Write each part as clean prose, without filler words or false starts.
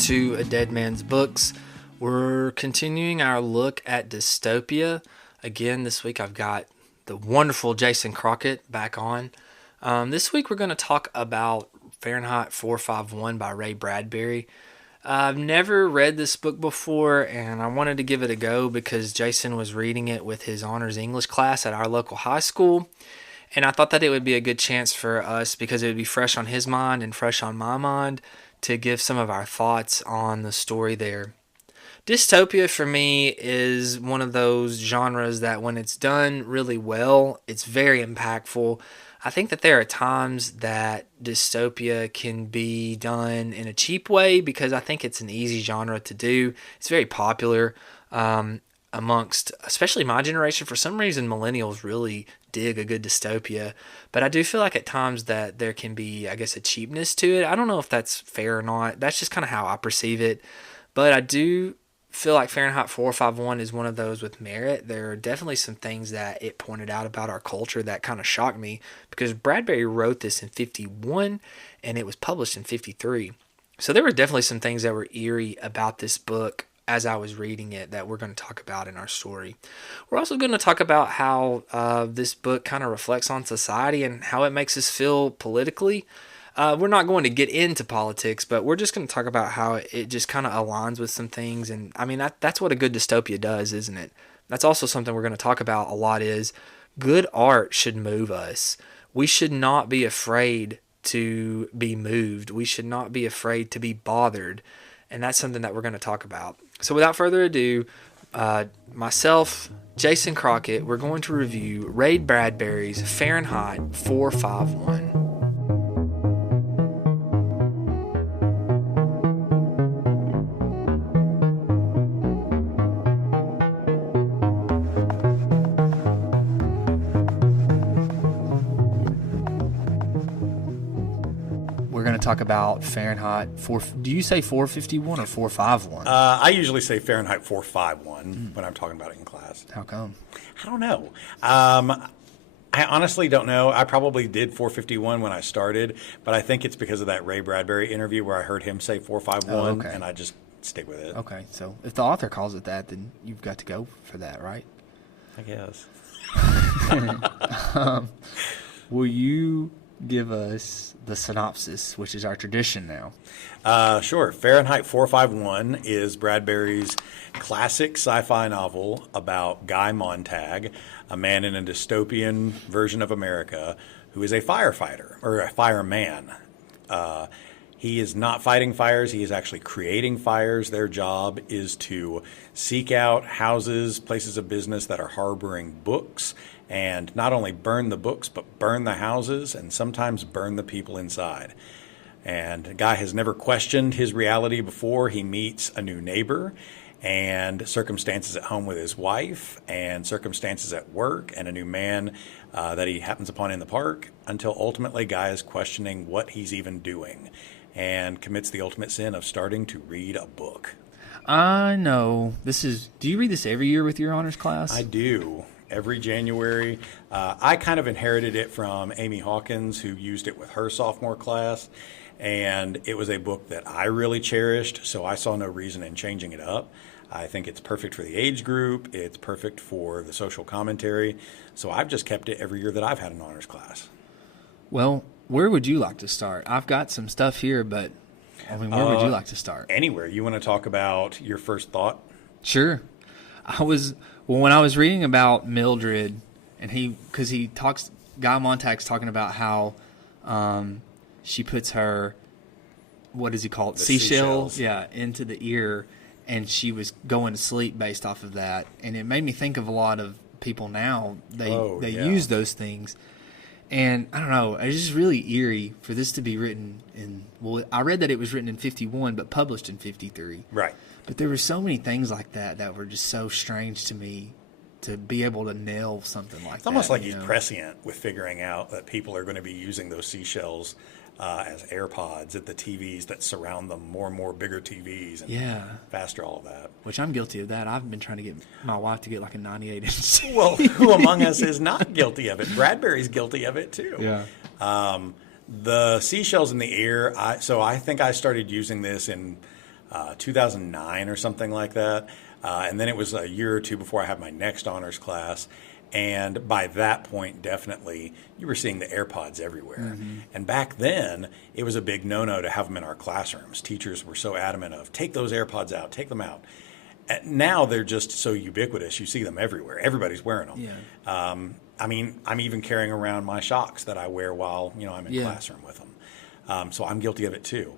to A Dead Man's Books. We're continuing our look at dystopia. Again, this week I've got the wonderful Jason Crockett back on. This week we're going to talk about Fahrenheit 451 by Ray Bradbury. I've never read this book before, and I wanted to give it a go because Jason was reading it with his honors English class at our local high school. And I thought that it would be a good chance for us, because it would be fresh on his mind and fresh on my mind, to give some of our thoughts on the story there. Dystopia for me is one of those genres that when it's done really well, it's very impactful. I think that there are times that dystopia can be done in a cheap way because I think it's an easy genre to do. It's very popular amongst, especially my generation. For some reason, millennials really dig a good dystopia, but I do feel like at times that there can be, I guess, a cheapness to it. I don't know if that's fair or not. That's just kind of how I perceive it, but I do feel like Fahrenheit 451 is one of those with merit. There are definitely some things that it pointed out about our culture that kind of shocked me, because Bradbury wrote this in 51 and it was published in 53. So there were definitely some things that were eerie about this book as I was reading it that we're going to talk about in our story. We're also going to talk about how this book kind of reflects on society and how it makes us feel politically. We're not going to get into politics, but we're just going to talk about how it just kind of aligns with some things. And I mean, that's what a good dystopia does, isn't it? That's also something we're going to talk about a lot, is good art should move us. We should not be afraid to be moved. We should not be afraid to be bothered. And that's something that we're going to talk about. So without further ado, myself, Jason Crockett, we're going to review Ray Bradbury's Fahrenheit 451. Talk about Fahrenheit 4. Do you say 451 or 451? I usually say Fahrenheit 451 when I'm talking about it in class. How come? I don't know. I honestly don't know. I probably did 451 when I started, but I think it's because of that Ray Bradbury interview where I heard him say 451, and I just stick with it. Okay, so if the author calls it that, then you've got to go for that, right? I guess. Will you give us the synopsis, which is our tradition now? Sure. Fahrenheit 451 is Bradbury's classic sci-fi novel about Guy Montag, a man in a dystopian version of America who is a firefighter, or a fireman. He is not fighting fires. He is actually creating fires. Their job is to seek out houses, places of business that are harboring books, and not only burn the books, but burn the houses and sometimes burn the people inside. And Guy has never questioned his reality before. He meets a new neighbor and circumstances at home with his wife and circumstances at work and a new man that he happens upon in the park, until ultimately Guy is questioning what he's even doing and commits the ultimate sin of starting to read a book. I know. Do you read this every year with your honors class? I do. Every January. I kind of inherited it from Amy Hawkins, who used it with her sophomore class, and it was a book that I really cherished, so I saw no reason in changing it up. I think it's perfect for the age group. It's perfect for the social commentary, so I've just kept it every year that I've had an honors class. Well, where would you like to start? I've got some stuff here, but I mean, where would you like to start? Anywhere. You want to talk about your first thought? Sure. When I was reading about Mildred, and Guy Montag's talking about how she puts her, what does he call it, seashells, into the ear, and she was going to sleep based off of that. And it made me think of a lot of people now. They use those things. And I don't know, it's just really eerie for this to be written in, well, I read that it was written in 51, but published in 53. Right. But there were so many things like that were just so strange to me, to be able to nail something like that. It's almost like he's prescient with figuring out that people are going to be using those seashells as AirPods at the TVs that surround them, more and more bigger TVs and faster, all of that. Which I'm guilty of that. I've been trying to get my wife to get like a 98-inch. Well, who among us is not guilty of it? Bradbury's guilty of it too. Yeah. The seashells in the ear, so I think I started using this in 2009 or something like that. And then it was a year or two before I had my next honors class. And by that point, definitely, you were seeing the AirPods everywhere. And back then, it was a big no-no to have them in our classrooms. Teachers were so adamant of, take those AirPods out, take them out. And now they're just so ubiquitous. You see them everywhere. Everybody's wearing them. Yeah. I mean, I'm even carrying around my shocks that I wear while, I'm in classroom with them. So I'm guilty of it too.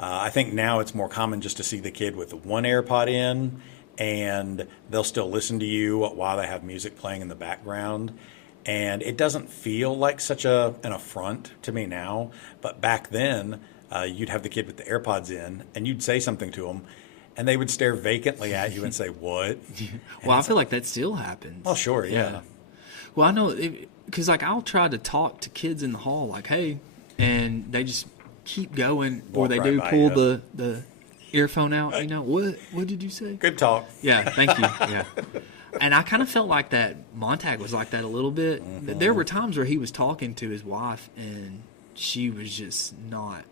I think now it's more common just to see the kid with one AirPod in, and they'll still listen to you while they have music playing in the background. And it doesn't feel like such an affront to me now. But back then, you'd have the kid with the AirPods in, and you'd say something to them, and they would stare vacantly at you and say, what? Well, I feel like that still happens. Oh, sure, yeah. Well, I know, because I'll try to talk to kids in the hall, like, hey, and they just keep going, or they do pull the earphone out. What did you say? Good talk. Yeah, thank you. Yeah. And I kind of felt like that Montag was like that a little bit. There were times where he was talking to his wife, and she was just not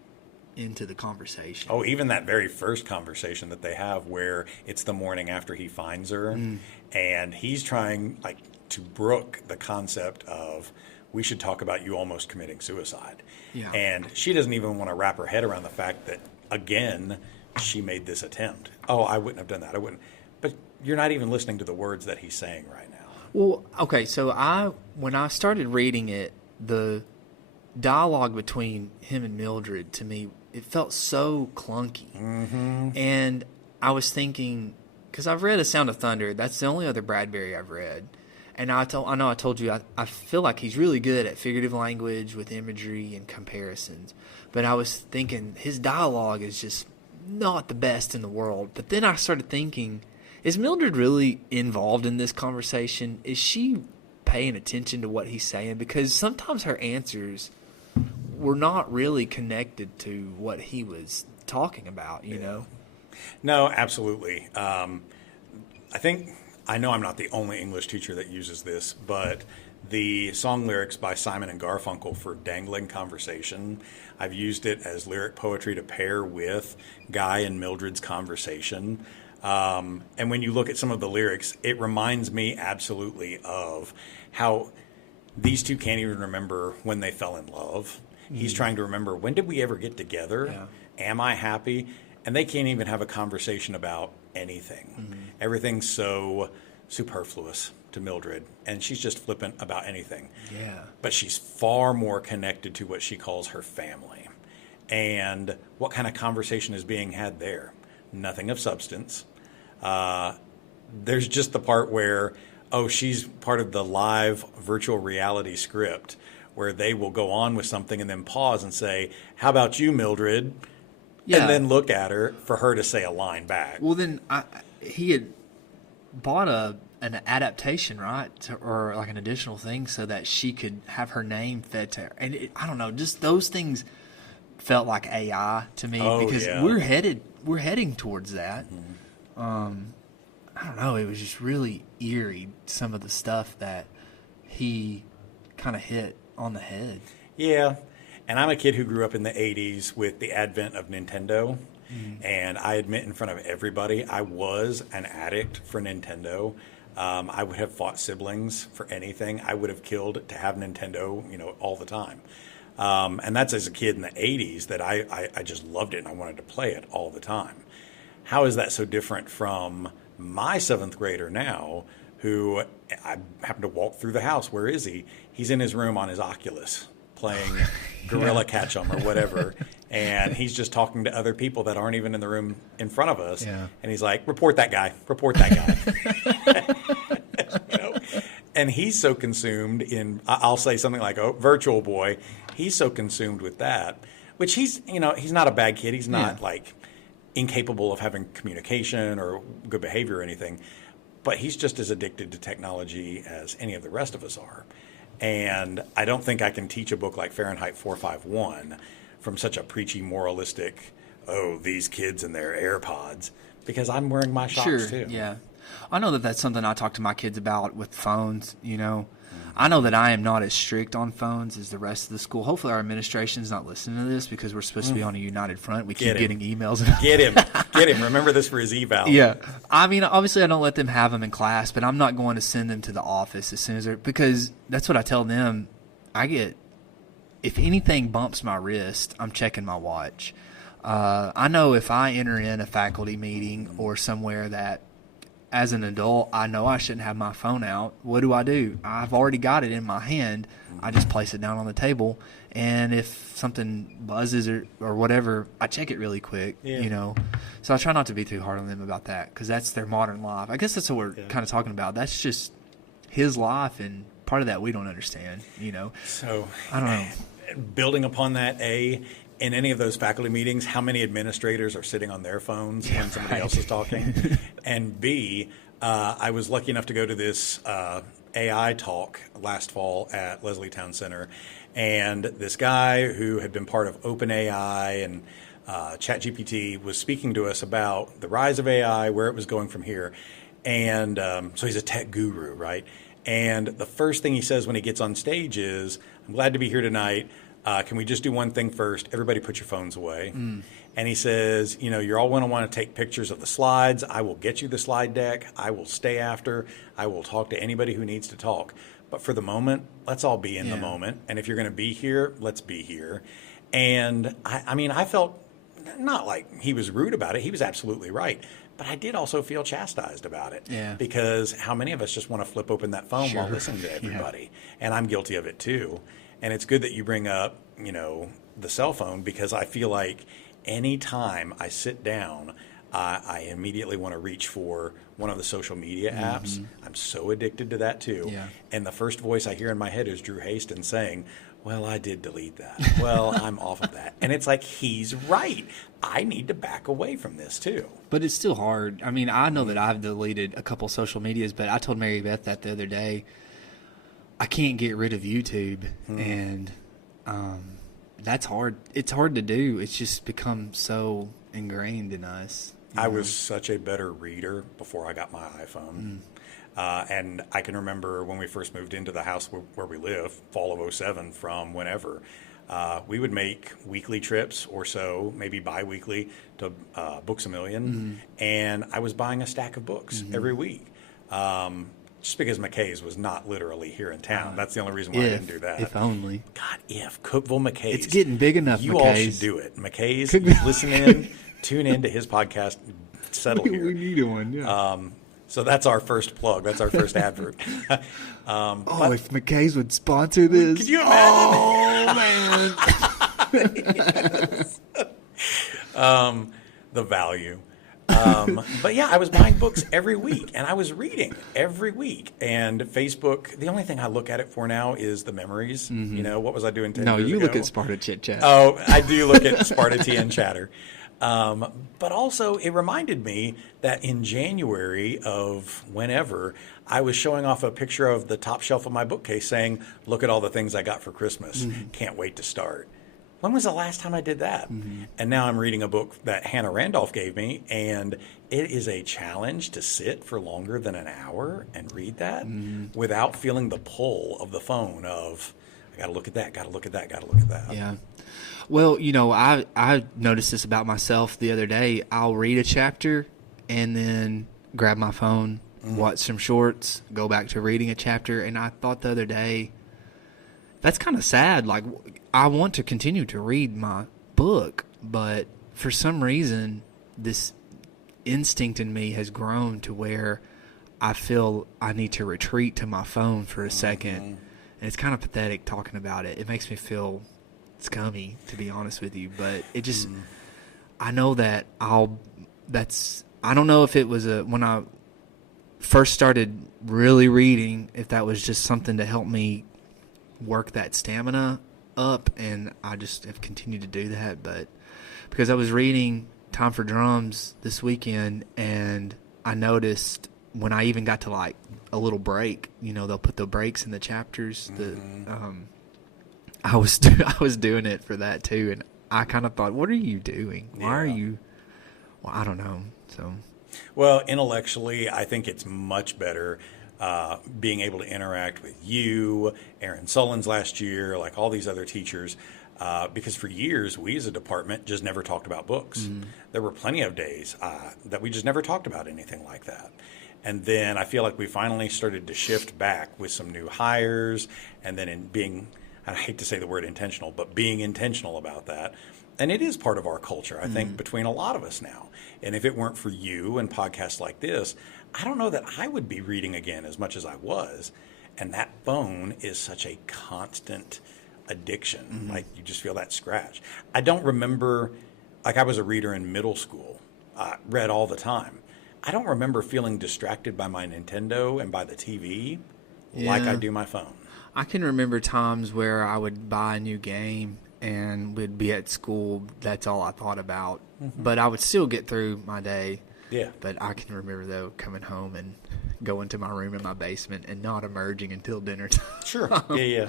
into the conversation. Oh, even that very first conversation that they have where it's the morning after he finds her, and he's trying to brook the concept of, we should talk about you almost committing suicide. Yeah. And she doesn't even want to wrap her head around the fact that, again, she made this attempt. Oh, I wouldn't have done that. I wouldn't. But you're not even listening to the words that he's saying right now. Well, okay, so when I started reading it, the dialogue between him and Mildred, to me, it felt so clunky. And I was thinking, because I've read A Sound of Thunder, that's the only other Bradbury I've read. And I know I told you, I feel like he's really good at figurative language with imagery and comparisons. But I was thinking his dialogue is just not the best in the world. But then I started thinking, is Mildred really involved in this conversation? Is she paying attention to what he's saying? Because sometimes her answers were not really connected to what he was talking about, you know? No, absolutely. I know I'm not the only English teacher that uses this, but the song lyrics by Simon and Garfunkel for Dangling Conversation, I've used it as lyric poetry to pair with Guy and Mildred's conversation. And when you look at some of the lyrics, it reminds me absolutely of how these two can't even remember when they fell in love. He's trying to remember, when did we ever get together? Yeah. Am I happy? And they can't even have a conversation about anything. Everything's so superfluous to Mildred, and she's just flippant about anything. Yeah. But she's far more connected to what she calls her family. And what kind of conversation is being had there? Nothing of substance. There's just the part where, she's part of the live virtual reality script where they will go on with something and then pause and say, how about you, Mildred? Yeah. And then look at her for her to say a line back. Well, then he had bought an adaptation, right? Or like an additional thing so that she could have her name fed to her. And I don't know, just those things felt like AI to me because we're heading towards that. I don't know, it was just really eerie, some of the stuff that he kind of hit on the head. Yeah. And I'm a kid who grew up in the 80s with the advent of Nintendo. And I admit in front of everybody, I was an addict for Nintendo. I would have fought siblings for anything. I would have killed to have Nintendo, all the time. And that's as a kid in the 80s that I just loved it and I wanted to play it all the time. How is that so different from my 7th grader now, who I happen to walk through the house? Where is he? He's in his room on his Oculus playing Gorilla Catch 'em or whatever, and he's just talking to other people that aren't even in the room in front of us. Yeah. And he's like, report that guy. And he's so consumed in, I'll say something like, Virtual Boy. He's so consumed with that, which he's not a bad kid. He's not like incapable of having communication or good behavior or anything, but he's just as addicted to technology as any of the rest of us are. And I don't think I can teach a book like Fahrenheit 451 from such a preachy, moralistic, these kids and their AirPods, because I'm wearing my shocks too. Yeah. I know that that's something I talk to my kids about with phones, I know that I am not as strict on phones as the rest of the school. Hopefully our administration's not listening to this because we're supposed to be on a united front. We keep getting emails. Get him. Remember this for his eval. Yeah. I mean, obviously I don't let them have them in class, but I'm not going to send them to the office as soon as because that's what I tell them. If anything bumps my wrist, I'm checking my watch. I know if I enter in a faculty meeting or somewhere that as an adult, I know I shouldn't have my phone out. What do? I've already got it in my hand. I just place it down on the table. And if something buzzes or whatever, I check it really quick, So I try not to be too hard on them about that because that's their modern life. I guess that's what we're kind of talking about. That's just his life, and part of that we don't understand, So I don't know. Building upon that, in any of those faculty meetings, how many administrators are sitting on their phones when somebody else is talking? And B, I was lucky enough to go to this AI talk last fall at Leslie Town Center, and this guy who had been part of OpenAI and ChatGPT was speaking to us about the rise of AI, where it was going from here. And so he's a tech guru, right? And the first thing he says when he gets on stage is, I'm glad to be here tonight. Can we just do one thing first? Everybody put your phones away. And he says, you're all going to want to take pictures of the slides. I will get you the slide deck. I will stay after. I will talk to anybody who needs to talk. But for the moment, let's all be in the moment. And if you're going to be here, let's be here. And I felt not like he was rude about it. He was absolutely right. But I did also feel chastised about it. Yeah. Because how many of us just want to flip open that phone while listening to everybody? And I'm guilty of it too. And it's good that you bring up, the cell phone, because I feel like any time I sit down, I immediately want to reach for one of the social media apps. I'm so addicted to that too. Yeah. And the first voice I hear in my head is Drew Hastings saying, well, I did delete that. Well, I'm off of that. And it's like, he's right. I need to back away from this too. But it's still hard. I mean, I know that I've deleted a couple social medias, but I told Mary Beth that the other day. I can't get rid of YouTube, and that's hard. It's hard to do. It's just become so ingrained in us. I was such a better reader before I got my iPhone. And I can remember when we first moved into the house where we live, fall of '07, from whenever, we would make weekly trips or so, maybe bi-weekly, to Books A Million. And I was buying a stack of books every week. Just because McKay's was not literally here in town. That's the only reason why I didn't do that. If only. God, if Cookeville McKay's. It's getting big enough, You McKay's. all should do it. McKay's, listen in, tune in to his podcast, settle here. We need one, yeah. So that's our first plug. That's our first advert. If McKay's would sponsor this. Could you imagine? Oh, man. The value. But yeah, I was buying books every week, and I was reading every week. And Facebook, the only thing I look at it for now is the memories. What was I doing 10 years ago? No, you look at Sparta Chit Chat. Oh, I do look at Sparta Tea and Chatter. But also, it reminded me that in January of whenever, I was showing off a picture of the top shelf of my bookcase saying, look at all the things I got for Christmas. Can't wait to start. When was the last time I did that? And now I'm reading a book that Hannah Randolph gave me, and it is a challenge to sit for longer than an hour and read that without feeling the pull of the phone of, I got to look at that, got to look at that, got to look at that. Yeah. Well, I noticed this about myself the other day. I'll read a chapter and then grab my phone, watch some shorts, go back to reading a chapter. And I thought the other day, that's kind of sad. Like, I want to continue to read my book, but for some reason, this instinct in me has grown to where I feel I need to retreat to my phone for a second. And it's kind of pathetic talking about it. It makes me feel scummy, to be honest with you, but it just, I know that I don't know if it was when I first started really reading, if that was just something to help me work that stamina up, and I just have continued to do that. But because I was reading Time for Drums this weekend, and I noticed when I even got to like a little break, they'll put the breaks in the chapters. I was doing it for that too, and I kind of thought, what are you doing? Why are you? Well, I don't know. So, well, intellectually, I think it's much better being able to interact with you, Aaron Sullins last year, like all these other teachers. Because for years, we as a department just never talked about books. There were plenty of days that we just never talked about anything like that. And then I feel like we finally started to shift back with some new hires, and then in being, I hate to say the word intentional, but being intentional about that. And it is part of our culture, I think, between a lot of us now. And if it weren't for you and podcasts like this, I don't know that I would be reading again as much as I was. And that phone is such a constant addiction. Like, you just feel that scratch. I don't remember, like, I was a reader in middle school, read all the time. I don't remember feeling distracted by my Nintendo and by the TV like I do my phone. I can remember times where I would buy a new game and would be at school. That's all I thought about. But I would still get through my day. Yeah. But I can remember, though, coming home and going to my room in my basement and not emerging until dinner time. Sure. Yeah.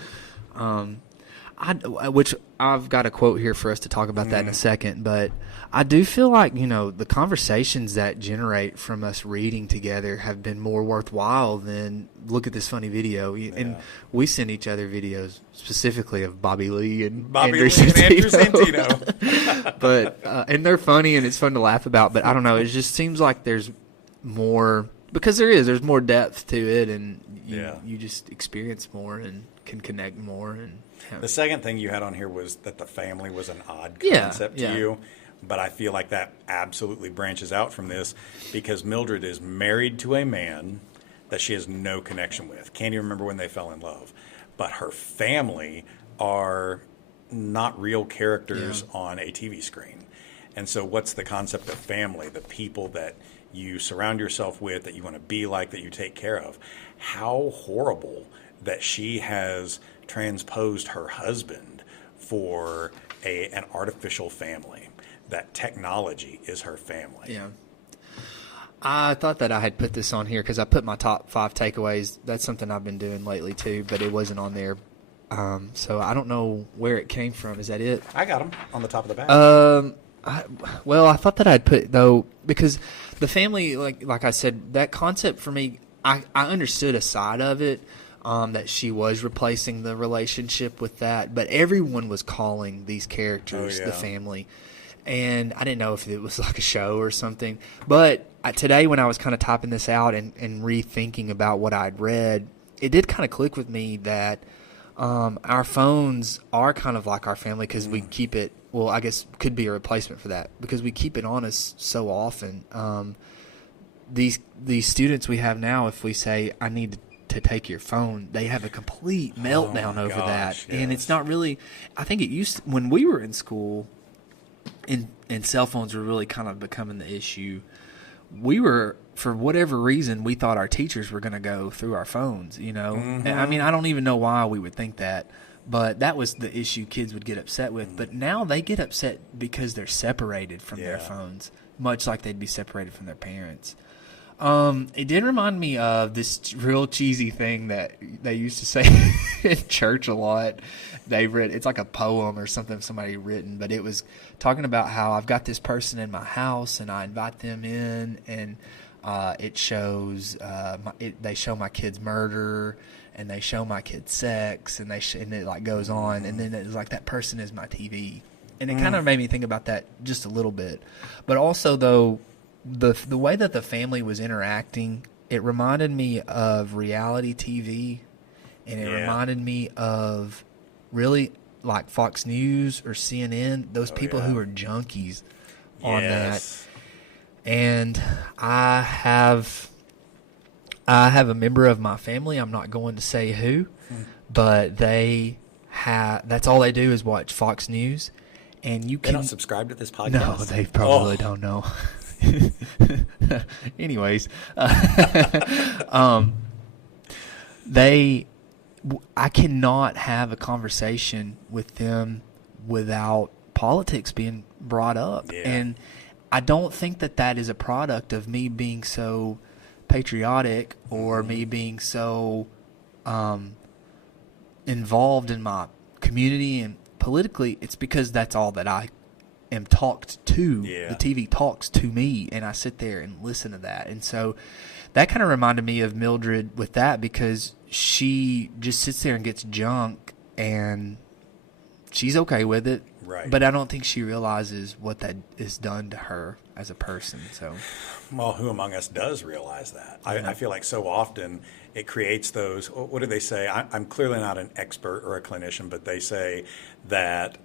Which I've got a quote here for us to talk about that in a second, but I do feel like, the conversations that generate from us reading together have been more worthwhile than look at this funny video. And we send each other videos specifically of Bobby Lee and Andrew Santino. But and they're funny and it's fun to laugh about, but I don't know, it just seems like there's more, because there's more depth to it, and you just experience more and can connect more. And the second thing you had on here was that the family was an odd concept to you, but I feel like that absolutely branches out from this, because Mildred is married to a man that she has no connection with. Can't even remember when they fell in love. But her family are not real characters on a TV screen. And so what's the concept of family? The people that you surround yourself with, that you want to be like, that you take care of. How horrible that she has transposed her husband for an artificial family, that technology is her family. Yeah. I thought that I had put this on here because I put my top 5 takeaways. That's something I've been doing lately too, but it wasn't on there. So I don't know where it came from. Is that it? I got them on the top of the bag. I thought that I'd put, though, because the family, like I said, that concept for me, I understood a side of it. That she was replacing the relationship with that, but everyone was calling these characters the family, and I didn't know if it was like a show or something. But today, when I was kind of typing this out and rethinking about what I'd read, it did kind of click with me that our phones are kind of like our family, because we keep it. Well, I guess could be a replacement for that, because we keep it on us so often. These students we have now, if we say, I need to take your phone, they have a complete meltdown over that. Yes. And it's not really, I think it used to, when we were in school and cell phones were really kind of becoming the issue, we were, for whatever reason, we thought our teachers were going to go through our phones, And I mean, I don't even know why we would think that, but that was the issue kids would get upset with. But now they get upset because they're separated from their phones, much like they'd be separated from their parents. It did remind me of this real cheesy thing that they used to say in church a lot. It's like a poem or something somebody written, but it was talking about how I've got this person in my house and I invite them in, and it shows they show my kids murder and they show my kids sex, and and it like goes on, and then it's like that person is my TV, and it kind of made me think about that just a little bit, but also though. The way that the family was interacting, it reminded me of reality TV, and it reminded me of really like Fox News or CNN, those people who are junkies on that. And I have a member of my family, I'm not going to say who, but that's all they do is watch Fox News, and they don't subscribe to this podcast? No, they probably don't know. Anyways, I cannot have a conversation with them without politics being brought up. And I don't think that is a product of me being so patriotic or me being so involved in my community and politically. It's because that's all that I am talked to. The TV talks to me, and I sit there and listen to that. And so that kind of reminded me of Mildred with that, because she just sits there and gets junk and she's okay with it. Right. But I don't think she realizes what that is done to her as a person. So, well, who among us does realize that? I feel like so often it creates those, what do they say? I'm clearly not an expert or a clinician, but they say that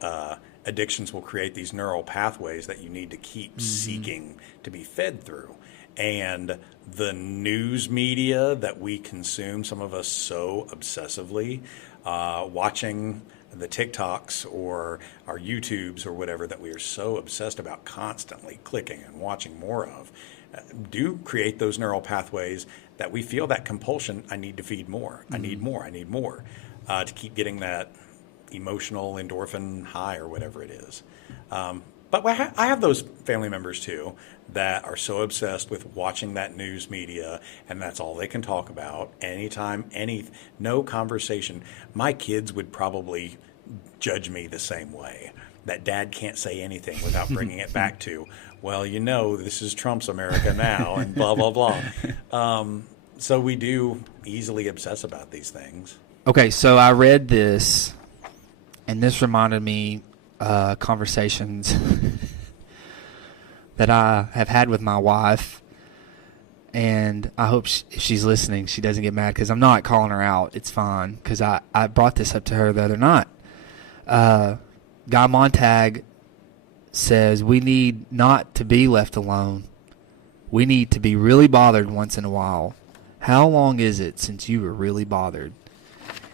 addictions will create these neural pathways that you need to keep seeking to be fed through. And the news media that we consume, some of us so obsessively, watching the TikToks or our YouTubes or whatever that we are so obsessed about constantly clicking and watching more of, do create those neural pathways that we feel that compulsion, I need to feed more, I need more, I need more, to keep getting that emotional endorphin high or whatever it is. But I have those family members too that are so obsessed with watching that news media, and that's all they can talk about anytime, no conversation. My kids would probably judge me the same way, that dad can't say anything without bringing it back to, well, this is Trump's America now, and blah, blah, blah. So we do easily obsess about these things. Okay, so I read this, and this reminded me conversations that I have had with my wife, and I hope if she's listening, she doesn't get mad, because I'm not calling her out. It's fine, because I brought this up to her the other night. Guy Montag says we need not to be left alone. We need to be really bothered once in a while. How long is it since you were really bothered?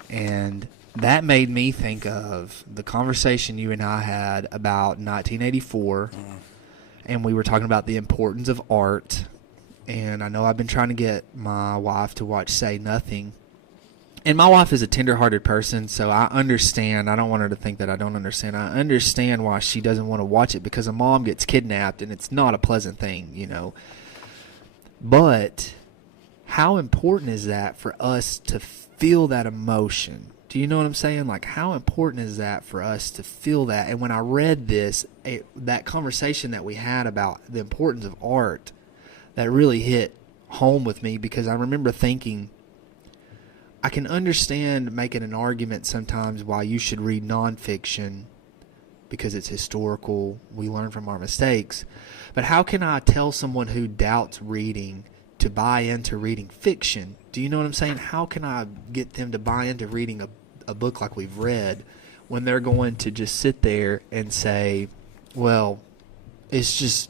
And that made me think of the conversation you and I had about 1984, and we were talking about the importance of art. And I know I've been trying to get my wife to watch Say Nothing. And my wife is a tender-hearted person, so I understand. I don't want her to think that I don't understand. I understand why she doesn't want to watch it, because a mom gets kidnapped, and it's not a pleasant thing, But how important is that for us to feel that emotion? Do you know what I'm saying? Like, how important is that for us to feel that? And when I read this, that conversation that we had about the importance of art, that really hit home with me, because I remember thinking, I can understand making an argument sometimes why you should read nonfiction because it's historical. We learn from our mistakes. But how can I tell someone who doubts reading to buy into reading fiction? Do you know what I'm saying? How can I get them to buy into reading a book like we've read when they're going to just sit there and say, well, it's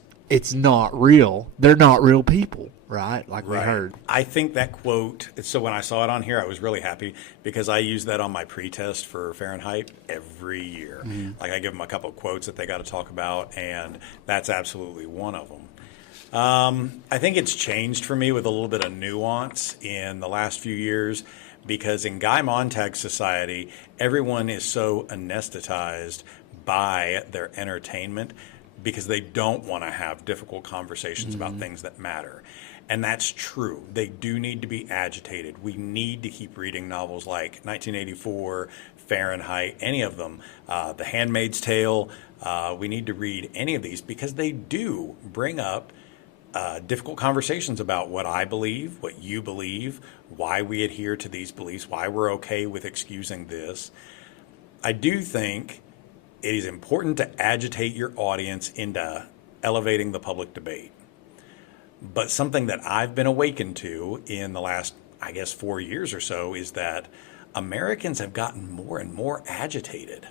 not real. They're not real people, right? Like we heard. I think that quote, so when I saw it on here, I was really happy because I use that on my pretest for Fahrenheit every year. Mm-hmm. Like I give them a couple of quotes that they got to talk about, and that's absolutely one of them. I think it's changed for me with a little bit of nuance in the last few years, because in Guy Montag's society, everyone is so anesthetized by their entertainment because they don't want to have difficult conversations about things that matter. And that's true. They do need to be agitated. We need to keep reading novels like 1984, Fahrenheit, any of them, The Handmaid's Tale. We need to read any of these because they do bring up difficult conversations about what I believe, what you believe, why we adhere to these beliefs, why we're okay with excusing this. I do think it is important to agitate your audience into elevating the public debate. But something that I've been awakened to in the last, 4 years or so is that Americans have gotten more and more agitated.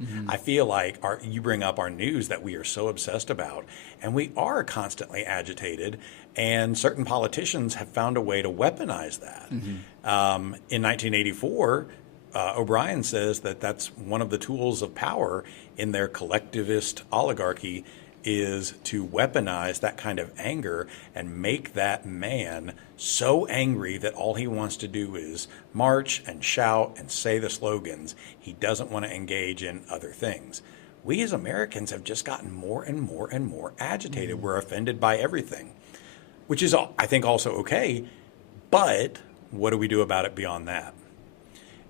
Mm-hmm. I feel like you bring up our news that we are so obsessed about, and we are constantly agitated, and certain politicians have found a way to weaponize that. Mm-hmm. In 1984, O'Brien says that that's one of the tools of power in their collectivist oligarchy is to weaponize that kind of anger and make that man so angry that all he wants to do is march and shout and say the slogans. He doesn't want to engage in other things. We as Americans have just gotten more and more and more agitated. Mm-hmm. We're offended by everything, which is, I think, also okay. But what do we do about it beyond that?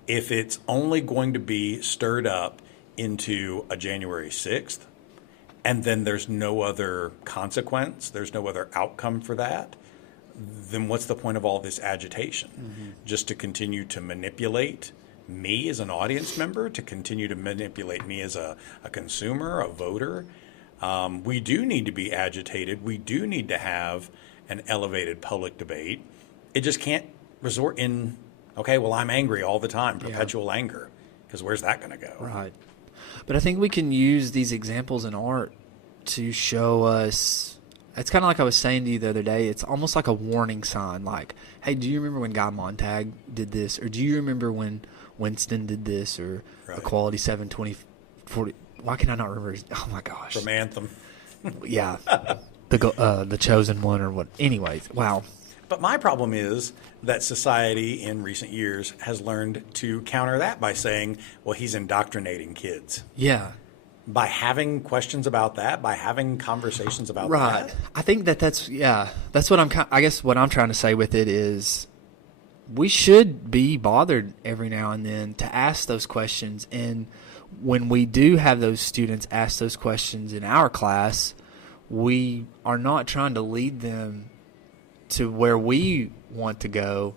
If it's only going to be stirred up into a January 6th, and then there's no other consequence, there's no other outcome for that, then what's the point of all this agitation? Just to continue to manipulate me as an audience member, to continue to manipulate me as a consumer, a voter? We do need to be agitated. We do need to have an elevated public debate. It just can't resort in, okay, well, I'm angry all the time, perpetual anger, because where's that going to go? Right. But I think we can use these examples in art to show us. It's kind of like I was saying to you the other day. It's almost like a warning sign. Like, hey, do you remember when Guy Montag did this? Or do you remember when Winston did this? Or Equality 72040. Why can I not remember? Oh, my gosh. From Anthem. Yeah. The Chosen One or what. Anyways, wow. But my problem is that society in recent years has learned to counter that by saying, well, he's indoctrinating kids. Yeah. By having questions about that, by having conversations about right. that. I think that's what I guess what I'm trying to say with it is we should be bothered every now and then to ask those questions. And when we do have those students ask those questions in our class, we are not trying to lead them to where we want to go.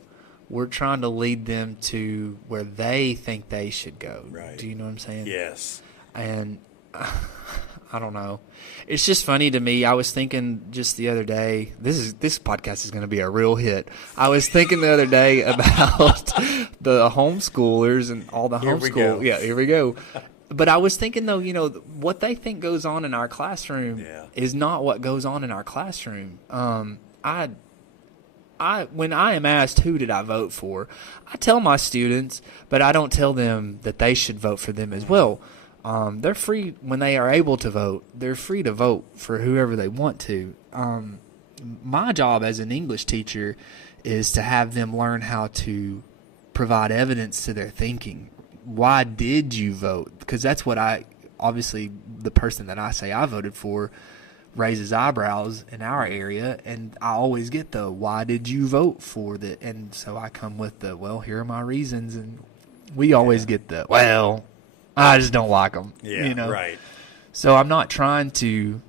We're trying to lead them to where they think they should go. Right. Do you know what I'm saying? Yes. And I don't know. It's just funny to me. I was thinking just the other day, this podcast is going to be a real hit. I was thinking the other day about the homeschoolers and all the homeschool. Yeah, here we go. But I was thinking, though, what they think goes on in our classroom is not what goes on in our classroom. When I am asked who did I vote for, I tell my students, but I don't tell them that they should vote for them as well. They're free when they are able to vote. They're free to vote for whoever they want to. My job as an English teacher is to have them learn how to provide evidence to their thinking. Why did you vote? Because that's what obviously the person that I say I voted for raises eyebrows in our area, and I always get the why did you vote for that? And so I come with the, well, here are my reasons, and we always get the, well, I just don't like them. Yeah, right. So I'm not trying to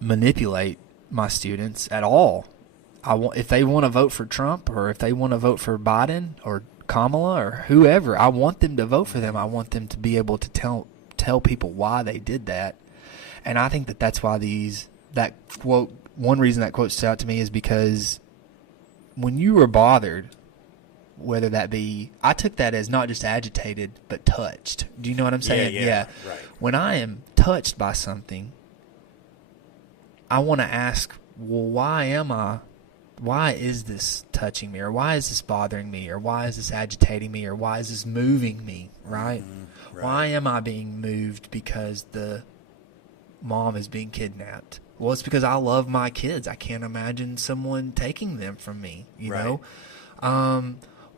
manipulate my students at all. If they want to vote for Trump, or if they want to vote for Biden or Kamala or whoever, I want them to vote for them. I want them to be able to tell people why they did that. And I think that's why that quote, one reason that quote stood out to me is because when you were bothered, whether that be, I took that as not just agitated, but touched. Do you know what I'm saying? Yeah. Right. When I am touched by something, I want to ask, well, why is this touching me? Or why is this bothering me? Or why is this agitating me? Or why is this moving me? Right? Mm-hmm. Right. Why am I being moved because the mom is being kidnapped? Well, it's because I love my kids. I can't imagine someone taking them from me, you know?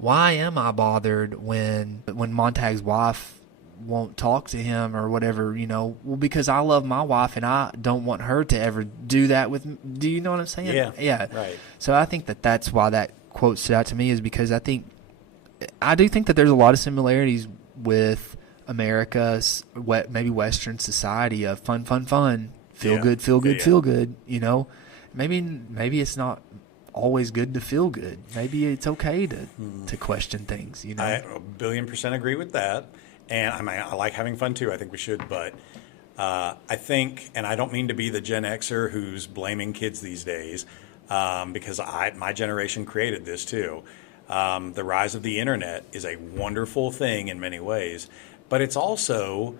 Why am I bothered when Montag's wife won't talk to him or whatever, Well, because I love my wife and I don't want her to ever do that with me. Do you know what I'm saying? Yeah. Right. So I think that's why that quote stood out to me, is because I do think that there's a lot of similarities with America's, maybe Western society of fun, feel good, feel good, Maybe it's not always good to feel good. Maybe it's okay to question things, I 1,000,000,000% agree with that. And I like having fun too. I think we should. But I think, and I don't mean to be the Gen Xer who's blaming kids these days, because my generation created this too. The rise of the internet is a wonderful thing in many ways, but it's also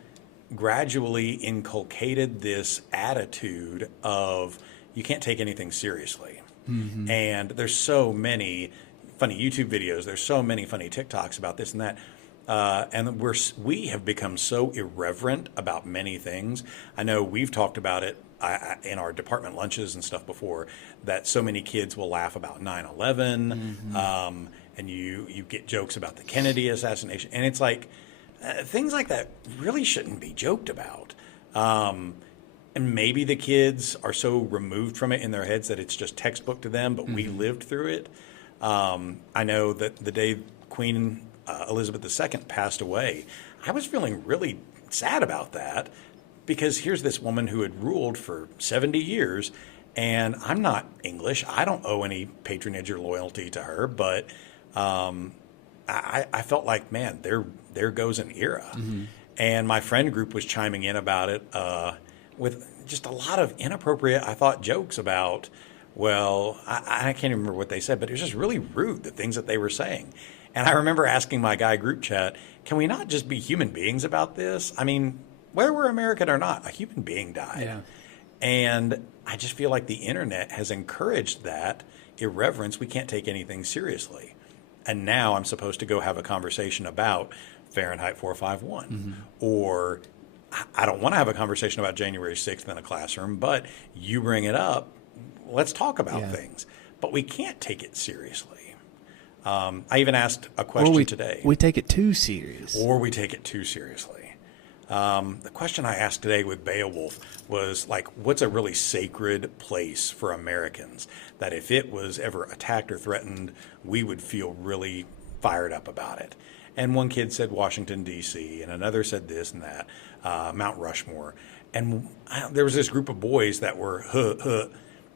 gradually inculcated this attitude of you can't take anything seriously. Mm-hmm. And there's so many funny YouTube videos. There's so many funny TikToks about this and that. And we have become so irreverent about many things. I know we've talked about it in our department lunches and stuff before, that so many kids will laugh about 9/11, and you get jokes about the Kennedy assassination. And it's like things like that really shouldn't be joked about. And maybe the kids are so removed from it in their heads that it's just textbook to them, but we lived through it. I know that the day Queen Elizabeth II passed away, I was feeling really sad about that, because here's this woman who had ruled for 70 years, And I'm not English. I don't owe any patronage or loyalty to her, but I felt like, man, there goes an era. Mm-hmm. And my friend group was chiming in about it with just a lot of inappropriate, I thought, jokes about, well, I can't even remember what they said, but it was just really rude, the things that they were saying. And I remember asking my guy group chat, can we not just be human beings about this? I mean, whether we're American or not, a human being died. Yeah. And I just feel like the internet has encouraged that irreverence. We can't take anything seriously. And now I'm supposed to go have a conversation about Fahrenheit 451. Mm-hmm. Or I don't want to have a conversation about January 6th in a classroom, but you bring it up, let's talk about things. But we can't take it seriously. I even asked a question today. We take it too serious. Or we take it too seriously. The question I asked today with Beowulf was, like, what's a really sacred place for Americans that if it was ever attacked or threatened, we would feel really fired up about it? And one kid said Washington, D.C., and another said this and that, Mount Rushmore. And there was this group of boys that were,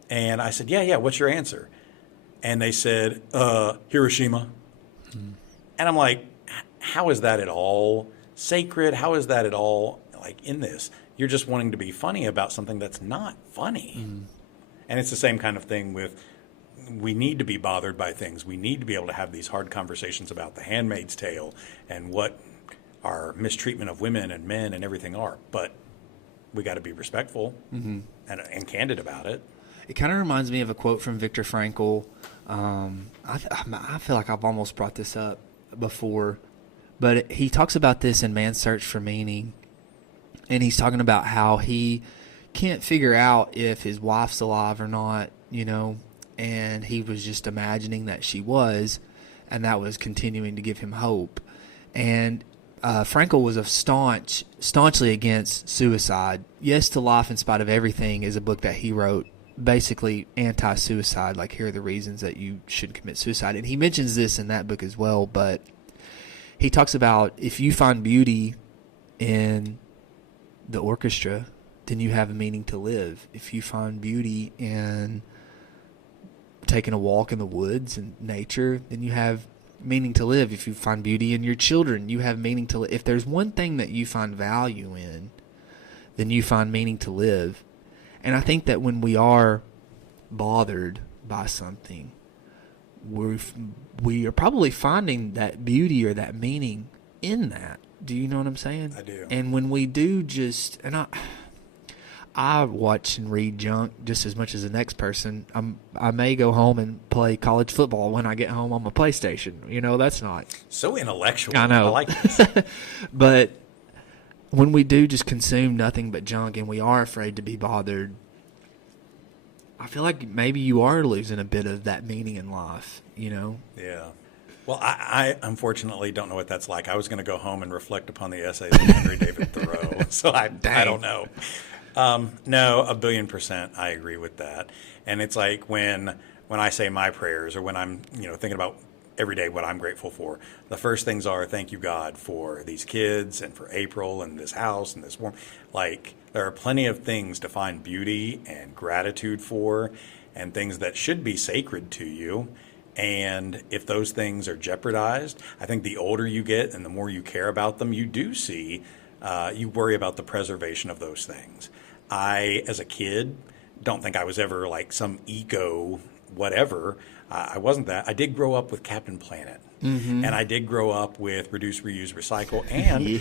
and I said, yeah, what's your answer? And they said, Hiroshima. Hmm. And I'm like, how is that at all sacred? How is that at all, like, in this? You're just wanting to be funny about something that's not funny. Mm. And it's the same kind of thing with, we need to be bothered by things. We need to be able to have these hard conversations about The Handmaid's Tale and what our mistreatment of women and men and everything are. But we got to be respectful and candid about it. It kind of reminds me of a quote from Viktor Frankl. I feel like I've almost brought this up before, but he talks about this in Man's Search for Meaning, and he's talking about how he can't figure out if his wife's alive or not, and he was just imagining that she was, and that was continuing to give him hope. And Frankl was staunchly against suicide. Yes to Life in Spite of Everything is a book that he wrote, basically anti-suicide, like here are the reasons that you should commit suicide. And he mentions this in that book as well, but he talks about if you find beauty in the orchestra, then you have a meaning to live. If you find beauty in taking a walk in the woods and nature, then you have meaning to live. If you find beauty in your children, you have meaning to live. If there's one thing that you find value in, then you find meaning to live. And I think that when we are bothered by something, we are probably finding that beauty or that meaning in that. Do you know what I'm saying? I do. And when we do I watch and read junk just as much as the next person. I may go home and play college football when I get home on my PlayStation. That's not so intellectual. I know. I like this. But when we do just consume nothing but junk and we are afraid to be bothered, I feel like maybe you are losing a bit of that meaning in life, Yeah. Well, I unfortunately don't know what that's like. I was going to go home and reflect upon the essays of Henry David Thoreau, so I don't know. No, 1,000,000,000% I agree with that. And it's like when I say my prayers or when I'm thinking about every day what I'm grateful for, the first things are thank you, God, for these kids and for April and this house and this warm. Like, there are plenty of things to find beauty and gratitude for and things that should be sacred to you. And if those things are jeopardized, I think the older you get and the more you care about them, you do see, you worry about the preservation of those things. I, as a kid, don't think I was ever like some eco whatever. I wasn't that. I did grow up with Captain Planet. Mm-hmm. And I did grow up with Reduce, Reuse, Recycle. And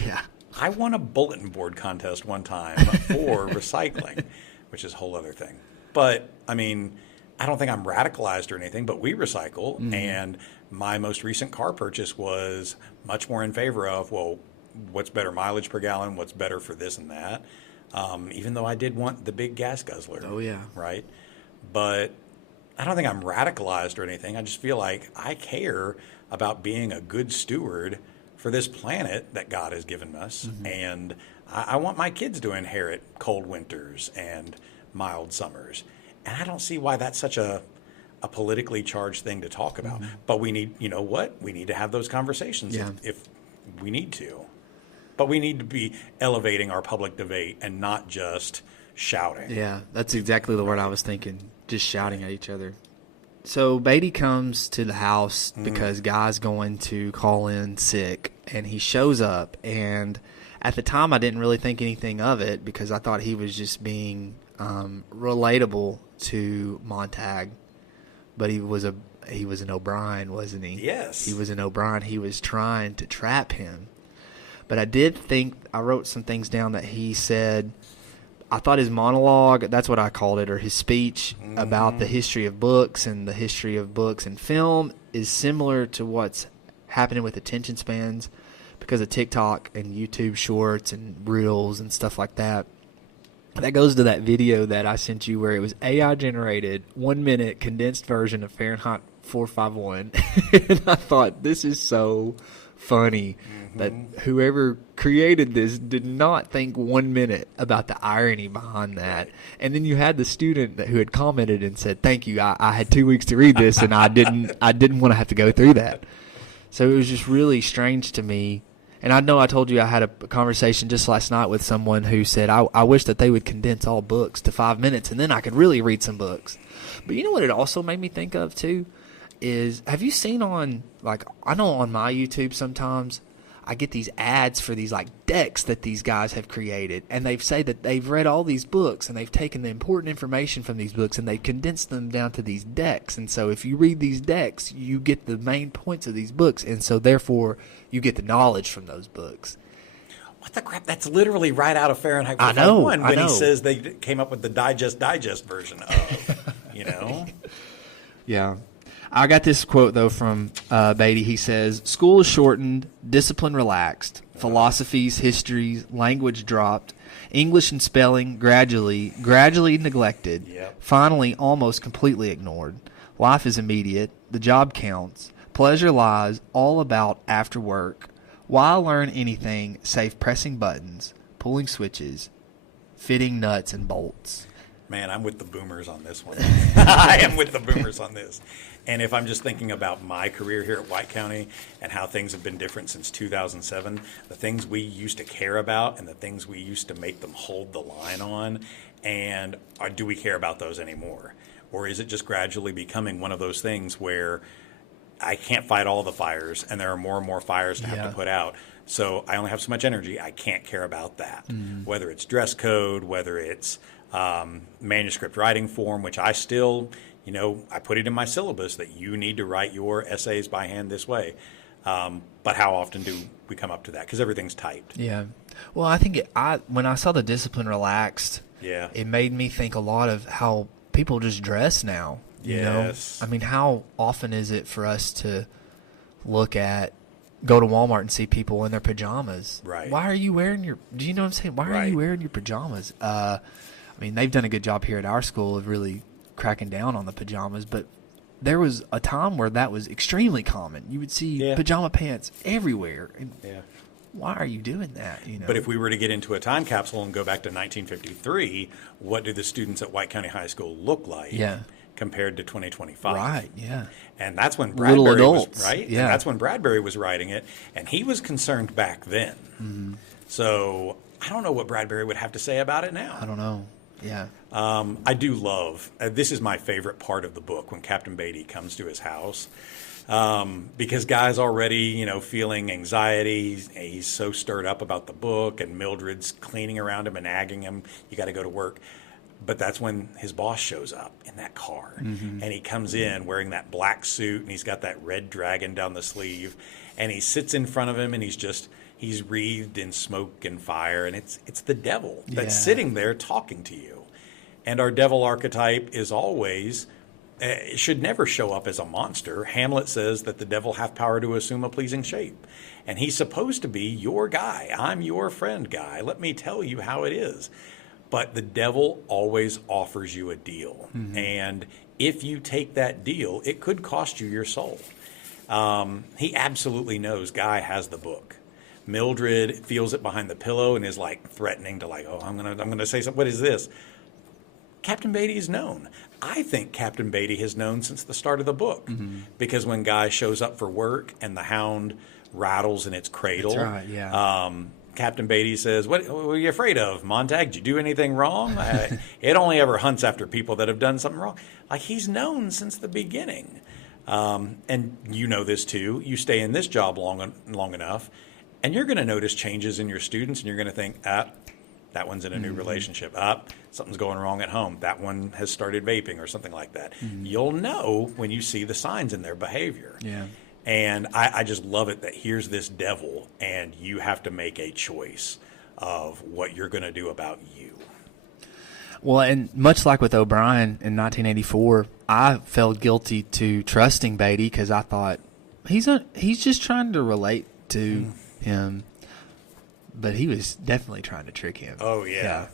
I won a bulletin board contest one time for recycling, which is a whole other thing. But, I mean, I don't think I'm radicalized or anything, but we recycle. Mm-hmm. And my most recent car purchase was much more in favor of, well, what's better mileage per gallon, what's better for this and that. Even though I did want the big gas guzzler. Oh, yeah. Right? But I don't think I'm radicalized or anything. I just feel like I care about being a good steward for this planet that God has given us. Mm-hmm. And I want my kids to inherit cold winters and mild summers. And I don't see why that's such a politically charged thing to talk about. Mm-hmm. But we need, we need to have those conversations if we need to. But we need to be elevating our public debate and not just shouting. Yeah, that's exactly the word I was thinking. Just shouting at each other. So Beatty comes to the house because Guy's going to call in sick, and he shows up. And at the time, I didn't really think anything of it because I thought he was just being relatable to Montag. But he was an O'Brien, wasn't he? Yes. He was an O'Brien. He was trying to trap him. But I did think, I wrote some things down that he said. I thought his monologue, that's what I called it, or his speech about the history of books and the history of books and film is similar to what's happening with attention spans because of TikTok and YouTube shorts and reels and stuff like that. That goes to that video that I sent you where it was AI generated 1 minute condensed version of Fahrenheit 451. And I thought, this is so funny that whoever created this did not think 1 minute about the irony behind that. And then you had the student who had commented and said, thank you, I had 2 weeks to read this and I didn't want to have to go through that. So it was just really strange to me. And I know I told you I had a conversation just last night with someone who said, I wish that they would condense all books to 5 minutes and then I could really read some books. But you know what it also made me think of too? Is, have you seen on, like, I know on my YouTube sometimes I get these ads for these like decks that these guys have created, and they say that they've read all these books and they've taken the important information from these books and they've condensed them down to these decks. And so if you read these decks, you get the main points of these books, and so therefore you get the knowledge from those books. What the crap? That's literally right out of Fahrenheit I know, 451 I when know. he says they came up with the digest version of, you know? Yeah. I got this quote, though, from Beatty. He says, school is shortened, discipline relaxed, philosophies, histories, language dropped, English and spelling gradually neglected, finally almost completely ignored. Life is immediate. The job counts. Pleasure lies all about after work. Why learn anything save pressing buttons, pulling switches, fitting nuts and bolts? Man, I'm with the boomers on this one. I am with the boomers on this. And if I'm just thinking about my career here at White County and how things have been different since 2007, the things we used to care about and the things we used to make them hold the line on, and do we care about those anymore? Or is it just gradually becoming one of those things where I can't fight all the fires and there are more and more fires to have to put out, so I only have so much energy, I can't care about that. Whether it's dress code, whether it's manuscript writing form, which I still, you know, I put it in my syllabus that you need to write your essays by hand this way. But how often do we come up to that? Because everything's typed. Yeah. Well, I think when I saw the discipline relaxed, it made me think a lot of how people just dress now. You know? I mean, how often is it for us to go to Walmart and see people in their pajamas? Right. Why are you wearing do you know what I'm saying? Why are you wearing your pajamas? I mean, they've done a good job here at our school of really cracking down on the pajamas, but there was a time where that was extremely common. You would see pajama pants everywhere. And why are you doing that? You know? But if we were to get into a time capsule and go back to 1953, what do the students at White County High School look like compared to 2025? Right, yeah. And that's when Bradbury was, right? Yeah. And that's when Bradbury was writing it, and he was concerned back then. So I don't know what Bradbury would have to say about it now. I don't know. Yeah. I do love, this is my favorite part of the book, when Captain Beatty comes to his house. Because Guy's already, you know, feeling anxiety. He's so stirred up about the book, and Mildred's cleaning around him and nagging him, you got to go to work. But that's when his boss shows up in that car. And he comes in wearing that black suit, and he's got that red dragon down the sleeve. And he sits in front of him, and he's wreathed in smoke and fire, and it's the devil that's sitting there talking to you. And our devil archetype is always, it should never show up as a monster. Hamlet says that the devil hath power to assume a pleasing shape. And he's supposed to be your guy. I'm your friend, Guy. Let me tell you how it is. But the devil always offers you a deal. And if you take that deal, it could cost you your soul. He absolutely knows Guy has the book. Mildred feels it behind the pillow and is like threatening to I'm gonna say something. What is this? Captain Beatty is known. I think Captain Beatty has known since the start of the book, because when Guy shows up for work and the hound rattles in its cradle, Captain Beatty says, what are you afraid of, Montag? Did you do anything wrong? It only ever hunts after people that have done something wrong. Like, he's known since the beginning. And you know this too. You stay in this job long enough, and you're going to notice changes in your students, and you're going to think, that one's in a new relationship. Something's going wrong at home. That one has started vaping or something like that. You'll know when you see the signs in their behavior. Yeah. And I just love it that here's this devil, and you have to make a choice of what you're going to do about you. Well, and much like with O'Brien in 1984, I felt guilty to trusting Beatty because I thought he's just trying to relate to him, but he was definitely trying to trick him. Oh, yeah.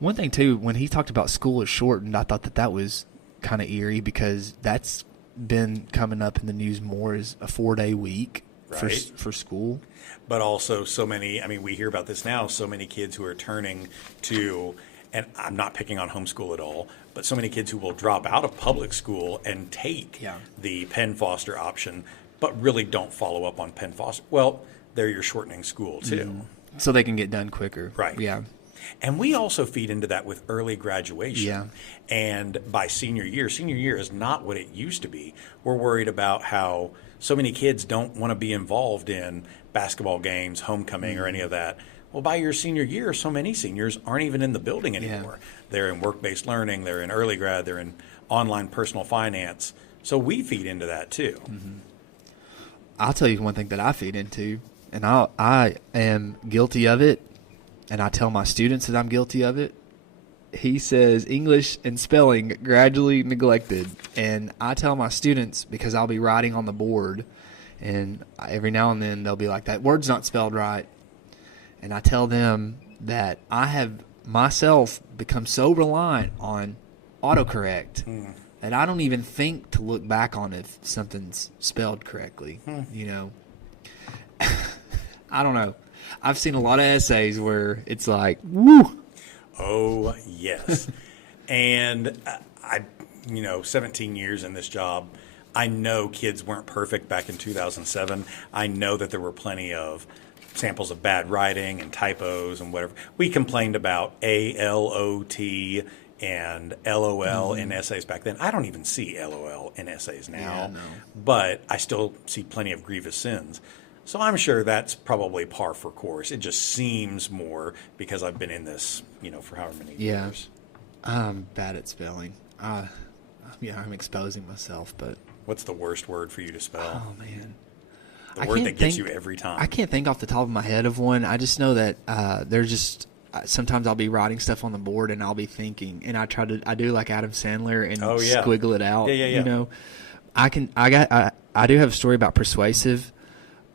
One thing, too, when he talked about school is shortened, I thought that was kind of eerie because that's been coming up in the news more as a 4-day week for school. But also so many, we hear about this now, so many kids who are turning to, and I'm not picking on homeschool at all, but so many kids who will drop out of public school and take the Penn Foster option, but really don't follow up on Penn Foster. Well, there you're shortening school too. So they can get done quicker. Right. Yeah. And we also feed into that with early graduation. Yeah. And by senior year is not what it used to be. We're worried about how so many kids don't want to be involved in basketball games, homecoming, or any of that. Well, by your senior year, so many seniors aren't even in the building anymore. Yeah. They're in work-based learning, they're in early grad, they're in online personal finance. So we feed into that too. I'll tell you one thing that I feed into, and I am guilty of it. And I tell my students that I'm guilty of it. He says English and spelling gradually neglected. And I tell my students, because I'll be writing on the board, and every now and then they'll be like, that word's not spelled right. And I tell them that I have myself become so reliant on autocorrect that I don't even think to look back on if something's spelled correctly. You know, I don't know. I've seen a lot of essays where it's like, woo. Oh, yes. And I 17 years in this job, I know kids weren't perfect back in 2007. I know that there were plenty of samples of bad writing and typos and whatever. We complained about ALOT and LOL in essays back then. I don't even see LOL in essays now, but I still see plenty of grievous sins. So I'm sure that's probably par for course. It just seems more because I've been in this, for however many years. I'm bad at spelling. I'm exposing myself, but... What's the worst word for you to spell? Oh, man. The word that gets you every time. I can't think off the top of my head of one. I just know that there's just... sometimes I'll be writing stuff on the board and I'll be thinking, and I do like Adam Sandler and squiggle it out. Yeah. I do have a story about persuasive.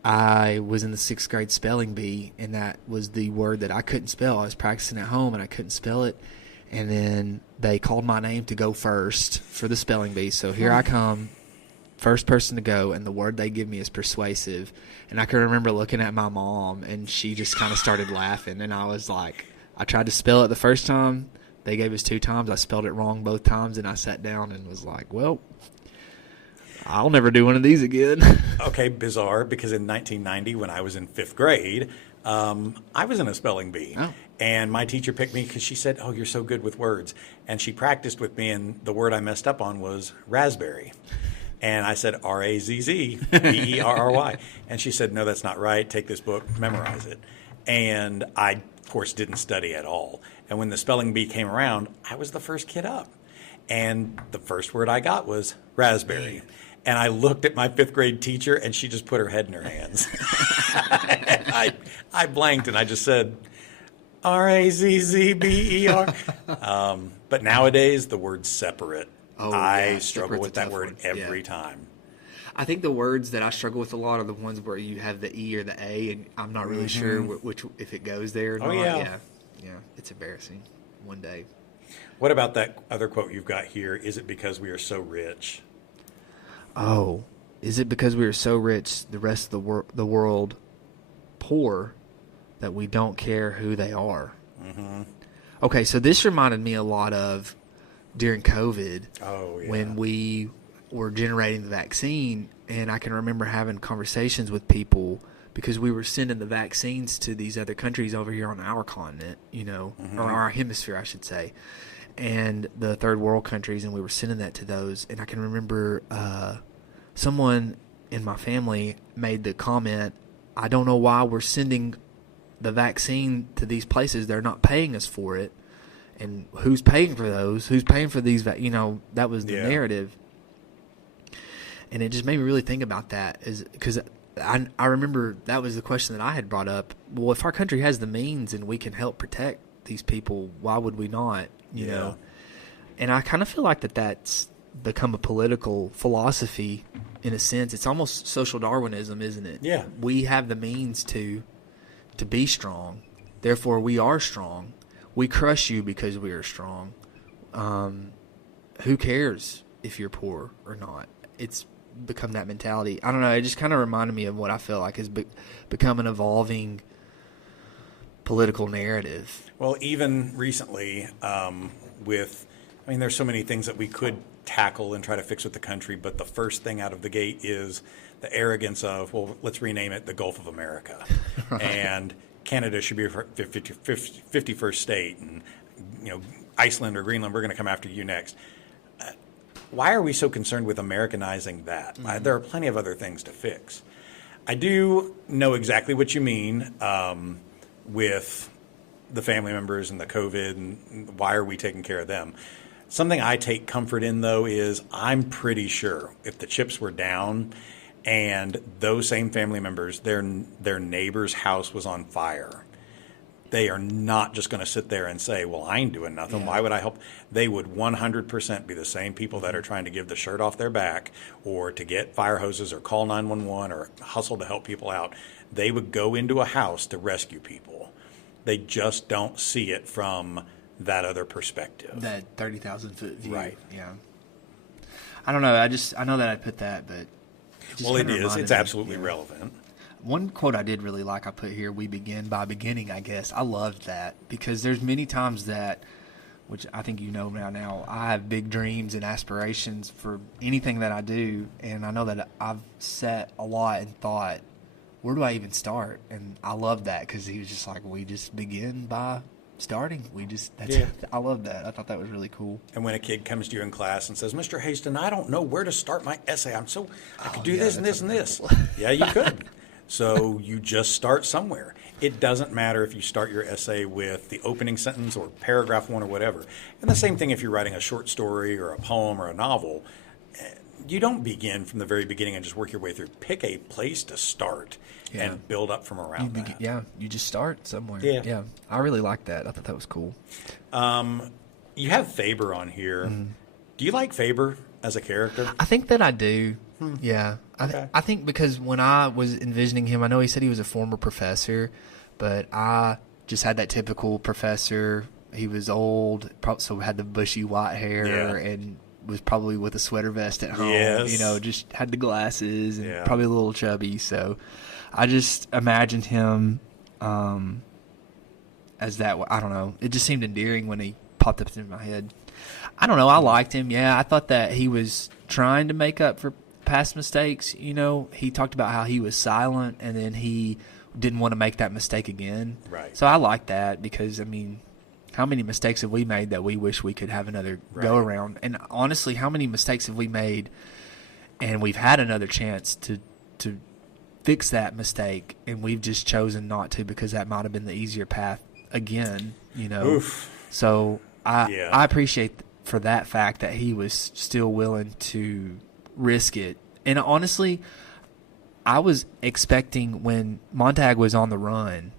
I was in the 6th grade spelling bee, and that was the word that I couldn't spell. I was practicing at home, and I couldn't spell it. And then they called my name to go first for the spelling bee. So here I come, first person to go, and the word they give me is persuasive. And I can remember looking at my mom, and she just kind of started laughing. And I was like, I tried to spell it the first time. They gave us 2 times. I spelled it wrong both times, and I sat down and was like, well... I'll never do one of these again. Okay, bizarre, because in 1990, when I was in 5th grade, I was in a spelling bee. Oh. And my teacher picked me because she said, oh, you're so good with words. And she practiced with me, and the word I messed up on was raspberry. And I said, R-A-Z-Z-B-E-R-R-Y. And she said, no, that's not right. Take this book, memorize it. And I, of course, didn't study at all. And when the spelling bee came around, I was the first kid up. And the first word I got was raspberry. And I looked at my 5th grade teacher, and she just put her head in her hands. I blanked, and I just said, R-A-Z-Z-B-E-R. But nowadays, the word's separate. I struggle with that word every time. I think the words that I struggle with a lot are the ones where you have the E or the A, and I'm not really sure which if it goes there or not. Yeah, it's embarrassing one day. What about that other quote you've got here? Is it because we are so rich? Oh, is it because we are so rich, the rest of the world poor, that we don't care who they are? Okay, so this reminded me a lot of during COVID when we were generating the vaccine, and I can remember having conversations with people because we were sending the vaccines to these other countries over here on our continent, or our hemisphere, I should say, and the third world countries, and we were sending that to those. And I can remember someone in my family made the comment, I don't know why we're sending the vaccine to these places. They're not paying us for it. And who's paying for those? Who's paying for these? That was the narrative. And it just made me really think about that, because I remember that was the question that I had brought up. Well, if our country has the means and we can help protect these people, why would we not? You know? And I kind of feel like that's become a political philosophy in a sense. It's almost social Darwinism, isn't it? Yeah. We have the means to be strong. Therefore, we are strong. We crush you because we are strong. Who cares if you're poor or not? It's become that mentality. I don't know. It just kind of reminded me of what I feel like has become an evolving political narrative. Well, even recently, there's so many things that we could tackle and try to fix with the country, but the first thing out of the gate is the arrogance of, well, let's rename it the Gulf of America. Right. And Canada should be a 51st state, and Iceland or Greenland, we're going to come after you next. Why are we so concerned with Americanizing that? Mm-hmm. There are plenty of other things to fix. I do know exactly what you mean with the family members and the COVID, and why are we taking care of them? Something I take comfort in, though, is I'm pretty sure if the chips were down and those same family members, their neighbor's house was on fire, they are not just going to sit there and say, well, I ain't doing nothing. Why would I help? They would 100% be the same people that are trying to give the shirt off their back or to get fire hoses or call 911 or hustle to help people out. They would go into a house to rescue people. They just don't see it from that other perspective. That 30,000-foot view. Right. Yeah. I don't know. I know that I put that, but it is. It's absolutely relevant. One quote I did really like I put here, we begin by beginning, I guess. I loved that because there's many times that, which I think now, I have big dreams and aspirations for anything that I do, and I know that I've sat a lot and thought, where do I even start? And I love that because he was just like, we just begin by starting. I love that. I thought that was really cool. And when a kid comes to you in class and says, Mr. Haston, I don't know where to start my essay. I could do this and this and this. Yeah, you could. So you just start somewhere. It doesn't matter if you start your essay with the opening sentence or paragraph 1 or whatever. And the same thing if you're writing a short story or a poem or a novel. You don't begin from the very beginning and just work your way through. Pick a place to start and build up from around that. Yeah, you just start somewhere. Yeah. I really like that. I thought that was cool. You have Faber on here. Mm-hmm. Do you like Faber as a character? I think that I do. Yeah. I think because when I was envisioning him, I know he said he was a former professor, but I just had that typical professor. He was old, so had the bushy white hair and was probably with a sweater vest at home. Yes. Just had the glasses and probably a little chubby. So I just imagined him as that. I don't know. It just seemed endearing when he popped up in my head. I don't know. I liked him. Yeah, I thought that he was trying to make up for past mistakes. He talked about how he was silent and then he didn't want to make that mistake again. Right. So I like that because, how many mistakes have we made that we wish we could have another go around? And honestly, how many mistakes have we made and we've had another chance to fix that mistake and we've just chosen not to because that might have been the easier path again, Oof. So I appreciate for that fact that he was still willing to risk it. And honestly, I was expecting when Montag was on the run,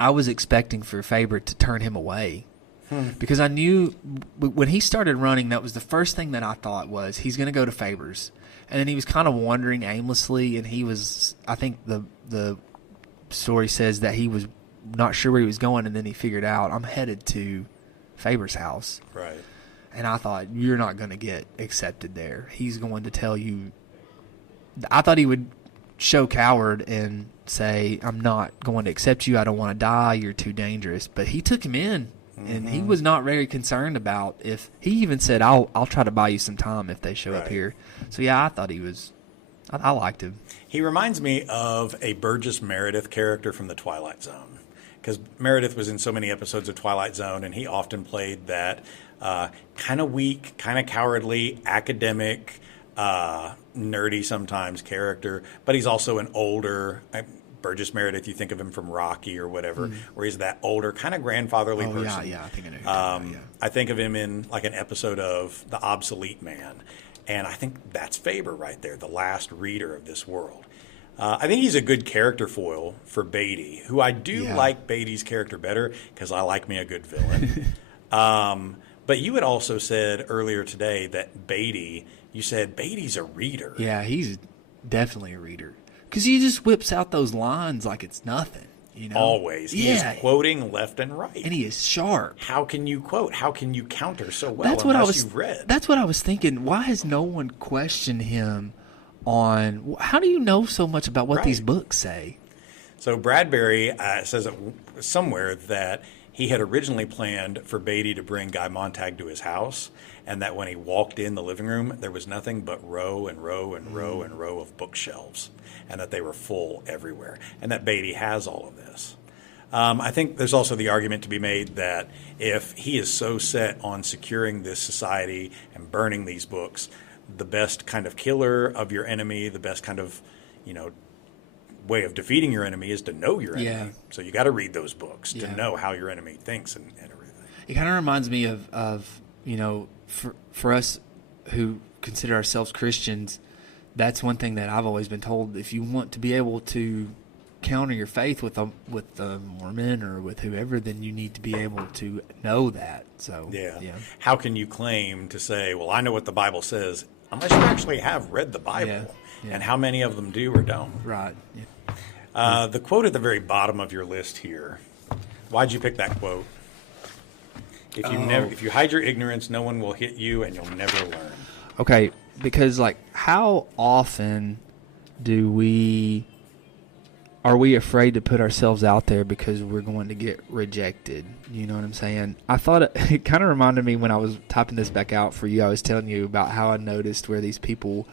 I was expecting for Faber to turn him away because I knew when he started running, that was the first thing that I thought was he's going to go to Faber's. And then he was kind of wandering aimlessly, and he was, I think the story says that he was not sure where he was going, and then he figured out, I'm headed to Faber's house. Right. And I thought, you're not going to get accepted there. He's going to tell you. I thought he would show coward and say, I'm not going to accept you. I don't want to die. You're too dangerous. But he took him in, and he was not very concerned about if – he even said, I'll try to buy you some time if they show up here. So, yeah, I thought he was I liked him. He reminds me of a Burgess Meredith character from the Twilight Zone, because Meredith was in so many episodes of Twilight Zone, and he often played that kind of weak, kind of cowardly, academic, nerdy sometimes character, but he's also an older Burgess Meredith. You think of him from Rocky or whatever, where he's that older, kind of grandfatherly person. Yeah, I think I know. Who you're talking about, I think of him in like an episode of The Obsolete Man, and I think that's Faber right there, the last reader of this world. I think he's a good character foil for Beatty, who I do like Beatty's character better because I like me a good villain. But you had also said earlier today that you said Beatty's a reader. Yeah, he's definitely a reader. Because he just whips out those lines like it's nothing, you know? Always. He is quoting left and right. And he is sharp. How can you quote? How can you counter so well you've read? That's what I was thinking. Why has no one questioned him on how do you know so much about what these books say? So Bradbury says somewhere that he had originally planned for Beatty to bring Guy Montag to his house, and that when he walked in the living room, there was nothing but row and row and row and row of bookshelves, and that they were full everywhere, and that Beatty has all of this. I think there's also the argument to be made that if he is so set on securing this society and burning these books, the best kind of killer of your enemy, the best kind of, way of defeating your enemy is to know your enemy. Yeah. So you got to read those books to know how your enemy thinks and everything. It kind of reminds me of for us who consider ourselves Christians, that's one thing that I've always been told. If you want to be able to counter your faith with a Mormon or with whoever, then you need to be able to know that. So yeah. How can you claim to say, well, I know what the Bible says, unless you actually have read the Bible? Yeah. And how many of them do or don't? Right. Yeah. The quote at the very bottom of your list here. Why'd you pick that quote? If you hide your ignorance, no one will hit you, and you'll never learn. Okay, because how often are we afraid to put ourselves out there because we're going to get rejected? You know what I'm saying? I thought it kind of reminded me when I was typing this back out for you. I was telling you about how I noticed where these people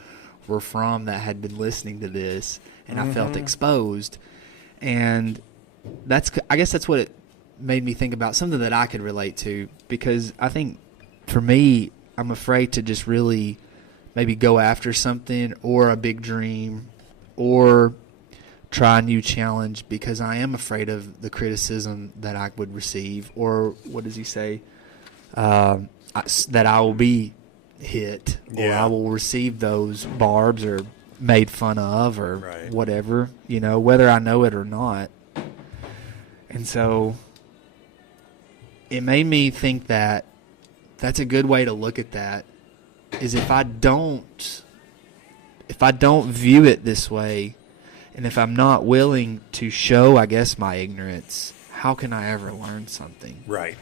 were from that had been listening to this, and I felt exposed. And I guess that's what it made me think about, something that I could relate to, because I think for me, I'm afraid to just really maybe go after something or a big dream or try a new challenge because I am afraid of the criticism that I would receive, or what does he say? That I will be hit, or I will receive those barbs or made fun of or whatever, whether I know it or not. And so it made me think that that's a good way to look at that, is if I don't view it this way, and if I'm not willing to show, I guess, my ignorance, how can I ever learn something? Right.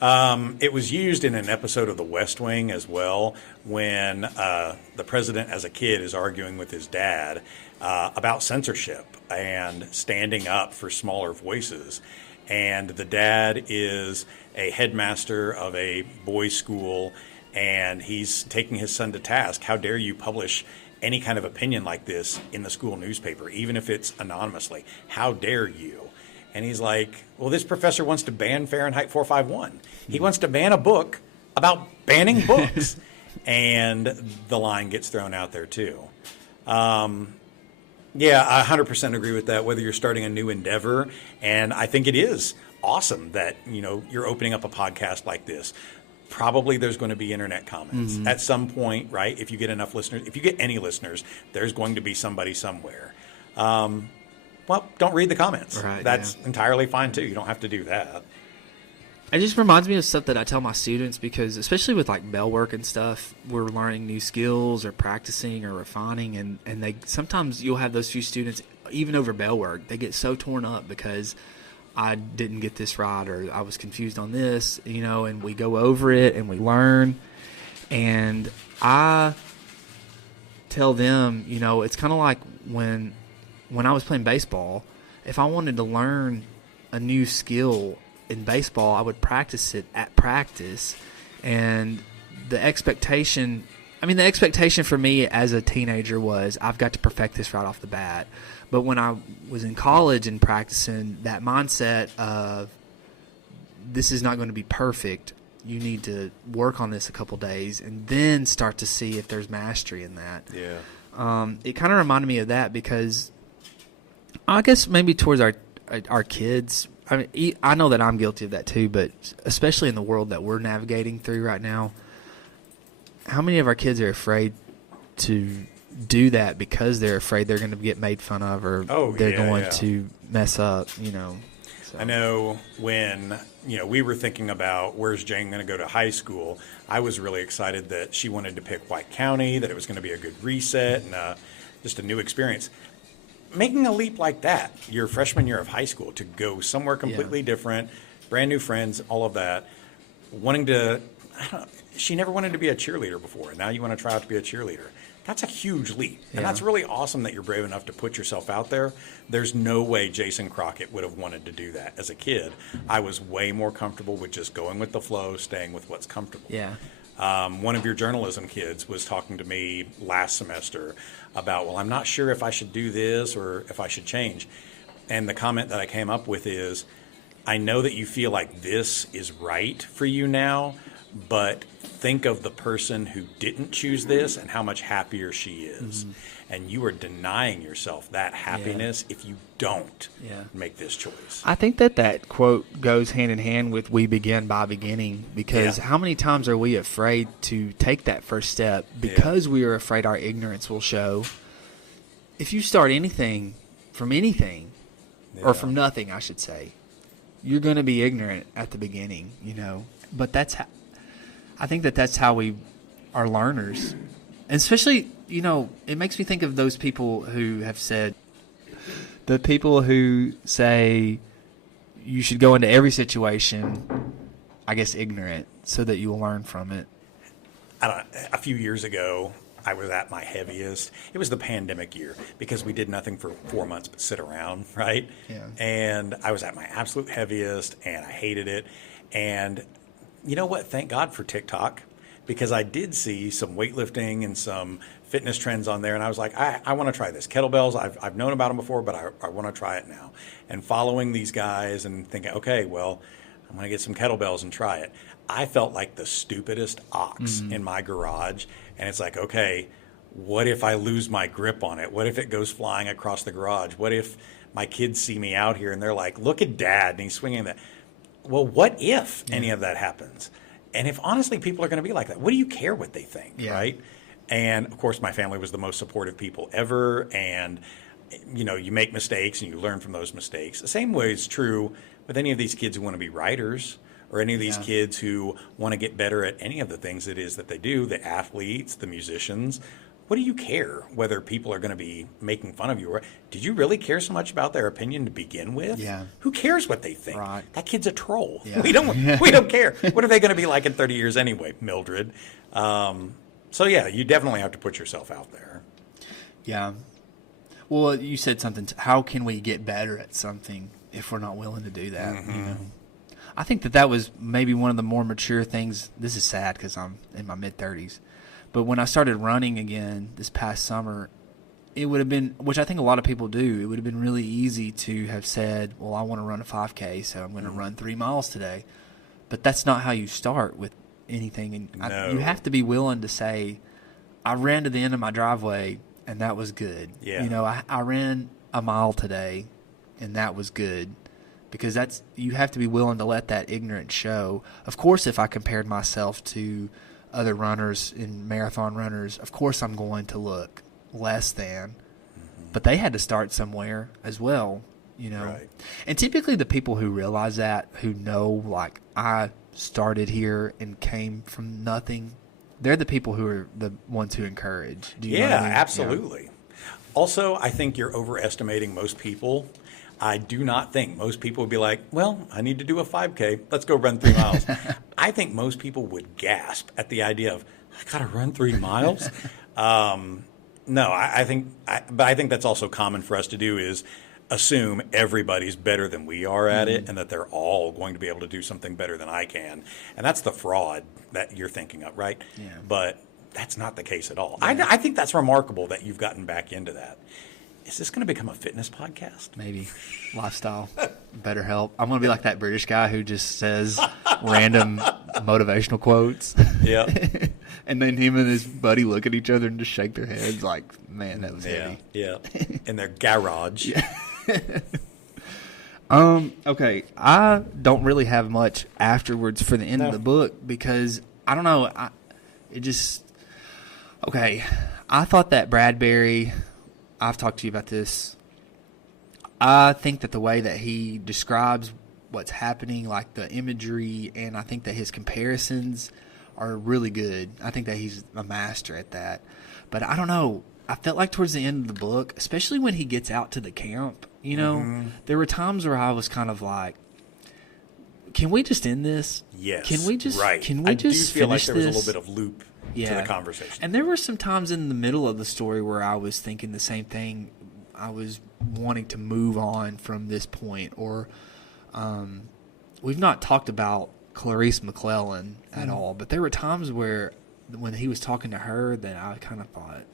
It was used in an episode of The West Wing as well, when the president as a kid is arguing with his dad about censorship and standing up for smaller voices. And the dad is a headmaster of a boys' school, and he's taking his son to task. How dare you publish any kind of opinion like this in the school newspaper, even if it's anonymously? How dare you? And he's like, well, this professor wants to ban Fahrenheit 451. He wants to ban a book about banning books. And the line gets thrown out there, too. Yeah, I 100% agree with that, whether you're starting a new endeavor. And I think it is awesome that, you're opening up a podcast like this. Probably there's going to be internet comments at some point, right? If you get enough listeners, if you get any listeners, there's going to be somebody somewhere. Well, don't read the comments. Right, That's entirely fine, too. You don't have to do that. It just reminds me of stuff that I tell my students, because especially with bell work and stuff, we're learning new skills or practicing or refining, and they sometimes you'll have those few students, even over bell work, they get so torn up because I didn't get this right or I was confused on this, and we go over it and we learn. And I tell them, it's kind of like when I was playing baseball, if I wanted to learn a new skill in baseball, I would practice it at practice. And the expectation I mean, the expectation for me as a teenager was I've got to perfect this right off the bat. But when I was in college and practicing, that mindset of this is not going to be perfect, you need to work on this a couple days and then start to see if there's mastery in that. Yeah. It kind of reminded me of that because I guess maybe towards our kids. I mean, I know that I'm guilty of that too, but especially in the world that we're navigating through right now, how many of our kids are afraid to do that because they're afraid they're going to get made fun of or they're going to mess up, So. I know when, we were thinking about where's Jane going to go to high school, I was really excited that she wanted to pick White County, that it was going to be a good reset and just a new experience. Making a leap like that, your freshman year of high school, to go somewhere completely different, brand new friends, all of that, she never wanted to be a cheerleader before, and now you want to try out to be a cheerleader. That's a huge leap, and that's really awesome that you're brave enough to put yourself out there. There's no way Jason Crockett would have wanted to do that as a kid. I was way more comfortable with just going with the flow, staying with what's comfortable. Yeah. One of your journalism kids was talking to me last semester about, well, I'm not sure if I should do this or if I should change. And the comment that I came up with is, I know that you feel like this is right for you now, but think of the person who didn't choose this and how much happier she is. Mm-hmm. And you are denying yourself that happiness if you don't make this choice. I think that quote goes hand in hand with we begin by beginning, because how many times are we afraid to take that first step because we are afraid our ignorance will show. If you start anything from anything, or from nothing, I should say, you're going to be ignorant at the beginning, But I think that's how we are learners. And especially, it makes me think of those people who have said, the people who say you should go into every situation, I guess, ignorant, so that you will learn from it. A few years ago, I was at my heaviest. It was the pandemic year because we did nothing for 4 months but sit around, right? Yeah. And I was at my absolute heaviest, and I hated it. And you know what? Thank God for TikTok, because I did see some weightlifting and some fitness trends on there, and I was like, I want to try this. Kettlebells, I've known about them before, but I want to try it now. And following these guys and thinking, okay, well, I'm going to get some kettlebells and try it. I felt like the stupidest ox in my garage, and it's like, okay, what if I lose my grip on it? What if it goes flying across the garage? What if my kids see me out here and they're like, look at Dad, and he's swinging that. Well, what if any of that happens? And if honestly people are going to be like that, what do you care what they think, right? And of course, my family was the most supportive people ever. And, you make mistakes and you learn from those mistakes. The same way is true with any of these kids who want to be writers, or any of these kids who want to get better at any of the things it is that they do, the athletes, the musicians. What do you care whether people are going to be making fun of you? Or did you really care so much about their opinion to begin with? Yeah. Who cares what they think? Right. That kid's a troll. Yeah. We don't care. What are they going to be like in 30 years anyway, Mildred? So you definitely have to put yourself out there. Yeah. Well, you said something. How can we get better at something if we're not willing to do that? Mm-hmm. I think that was maybe one of the more mature things. This is sad because I'm in my mid-30s. But when I started running again this past summer, it would have been, which I think a lot of people do, it would have been really easy to have said, well, I want to run a 5K, so I'm going to run 3 miles today. But that's not how you start with anything. And you have to be willing to say, I ran to the end of my driveway, and that was good. Yeah. I ran a mile today, and that was good. Because you have to be willing to let that ignorance show. Of course, if I compared myself to other runners and marathon runners, of course I'm going to look less than. But they had to start somewhere as well, Right. And typically the people who realize that, who know, like, I started here and came from nothing, they're the people who are the ones who encourage. Do you know what I mean? Absolutely. Yeah. Also, I think you're overestimating most people. I do not think most people would be like, well, I need to do a 5K. Let's go run 3 miles. I think most people would gasp at the idea of, I got to run 3 miles? No, I think that's also common for us to do, is assume everybody's better than we are at it, and that they're all going to be able to do something better than I can. And that's the fraud that you're thinking of, right? Yeah. But that's not the case at all. I think that's remarkable that you've gotten back into that. Is this going to become a fitness podcast? Maybe. Lifestyle. Better help. I'm going to be like that British guy who just says random motivational quotes. Yeah. And then him and his buddy look at each other and just shake their heads like, man, that was heavy. Yeah. In their garage. Okay. I don't really have much afterwards for the end of the book because, I don't know, okay. I thought that Bradbury, I've talked to you about this. I think that the way that he describes what's happening, like the imagery, and I think that his comparisons are really good. I think that he's a master at that. But I don't know. I felt like towards the end of the book, especially when he gets out to the camp, there were times where I was kind of like, can we just end this? Yes. Can we just I do feel like there was a little bit of loop to the conversation. And there were some times in the middle of the story where I was thinking the same thing. I was wanting to move on from this point. Or we've not talked about Clarice McClellan at all, but there were times where when he was talking to her that I kind of thought,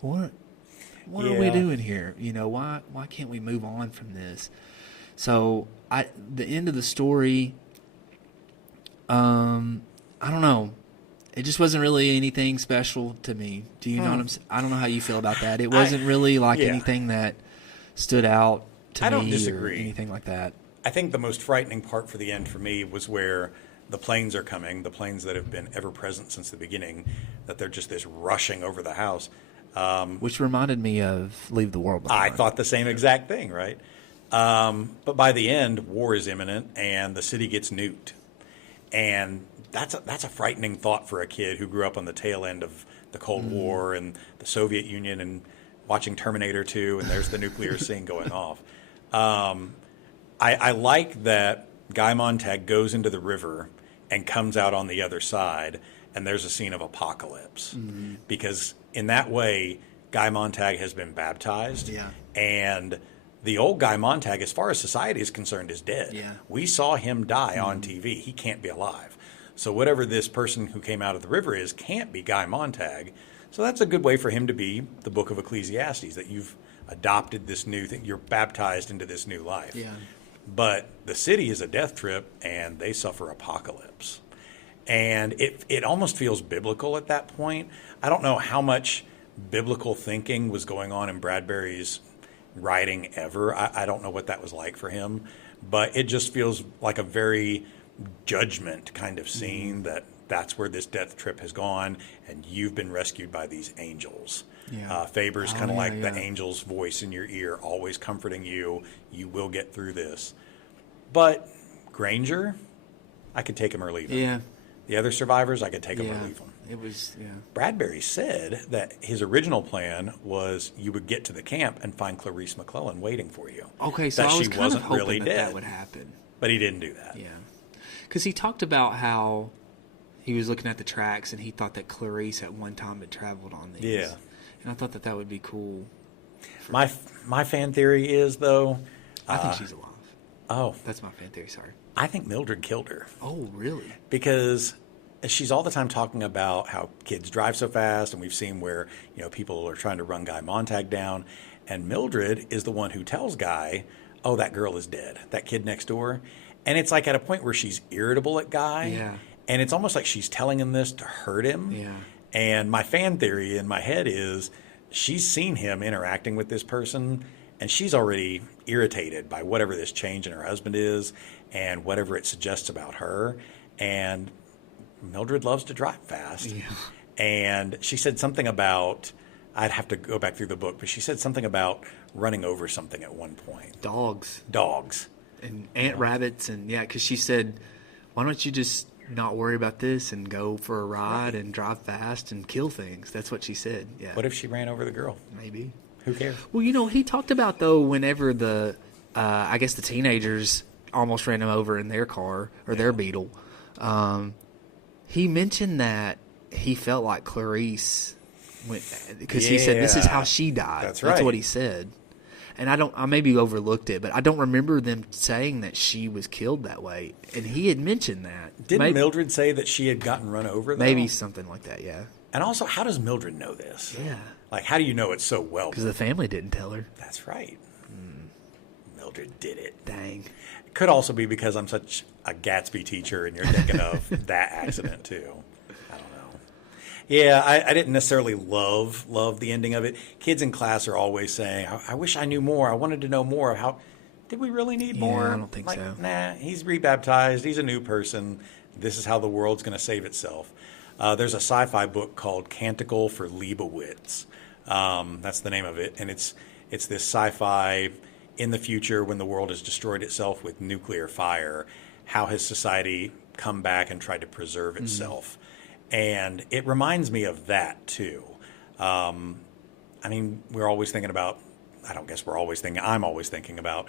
what are we doing here? Why can't we move on from this? So the end of the story, I don't know. It just wasn't really anything special to me. Do you know what I'm saying? I don't know how you feel about that. It wasn't really like anything that stood out to me. I don't disagree. Or anything like that. I think the most frightening part for the end for me was where the planes are coming, the planes that have been ever present since the beginning, that they're just this rushing over the house. Which reminded me of Leave the World Behind. I thought the same exact thing, right? But by the end, war is imminent and the city gets nuked. And that's a frightening thought for a kid who grew up on the tail end of the Cold War and the Soviet Union and watching Terminator 2, and there's the nuclear scene going off. I like that Guy Montag goes into the river and comes out on the other side, and there's a scene of apocalypse. Because in that way, Guy Montag has been baptized, and the old Guy Montag, as far as society is concerned, is dead. We saw him die on TV. He can't be alive. So whatever this person who came out of the river is can't be Guy Montag. So that's a good way for him to be the book of Ecclesiastes, that you've adopted this new thing. You're baptized into this new life. But the city is a death trip, and they suffer apocalypse. And it almost feels biblical at that point. I don't know how much biblical thinking was going on in Bradbury's writing ever. I don't know what that was like for him. But it just feels like a very judgment kind of scene, that's where this death trip has gone, and you've been rescued by these angels. Faber's kind of like the angel's voice in your ear, always comforting you. You will get through this. But Granger, I could take him or leave him. The other survivors, I could take them or leave them. It was, Bradbury said that his original plan was you would get to the camp and find Clarice McClellan waiting for you. Okay, so that I was she kind wasn't of hoping really that dead. that would happen. But he didn't do that. Because he talked about how he was looking at the tracks and he thought that Clarice at one time had traveled on these. And I thought that would be cool. My fan theory is, though... I think she's alive. Oh. That's my fan theory, sorry. I think Mildred killed her. Oh, really? Because she's all the time talking about how kids drive so fast, and we've seen where, people are trying to run Guy Montag down, and Mildred is the one who tells Guy, oh, that girl is dead, that kid next door. And it's like at a point where she's irritable at Guy, and it's almost like she's telling him this to hurt him. And my fan theory in my head is she's seen him interacting with this person, and she's already irritated by whatever this change in her husband is and whatever it suggests about her. And Mildred loves to drive fast. And she said something about, I'd have to go back through the book, but she said something about running over something at one point. Dogs. And rabbits. And because she said, why don't you just not worry about this and go for a ride and drive fast and kill things? That's what she said. What if she ran over the girl? Maybe. Who cares? Well, he talked about, though, whenever the teenagers almost ran him over in their car or their Beetle, he mentioned that he felt like Clarice went, because he said this is how she died. That's right. That's what he said. And I maybe overlooked it, but I don't remember them saying that she was killed that way. And he had mentioned that. Didn't Mildred say that she had gotten run over, though? Maybe something like that, And also, how does Mildred know this? Yeah. Like, how do you know it so well? Because the family didn't tell her. That's right. Mildred did it. Dang. It could also be because I'm such a Gatsby teacher and you're thinking of that accident too. I don't know. Yeah, I didn't necessarily love the ending of it. Kids in class are always saying, I wish I knew more. I wanted to know more of how. Did we really need more? I don't think so. Nah, he's rebaptized. He's a new person. This is how the world's going to save itself. There's a sci-fi book called Canticle for Leibowitz. That's the name of it. And it's this sci-fi in the future when the world has destroyed itself with nuclear fire, how has society come back and tried to preserve itself? And it reminds me of that too. I mean, we're always thinking about, I'm always thinking about,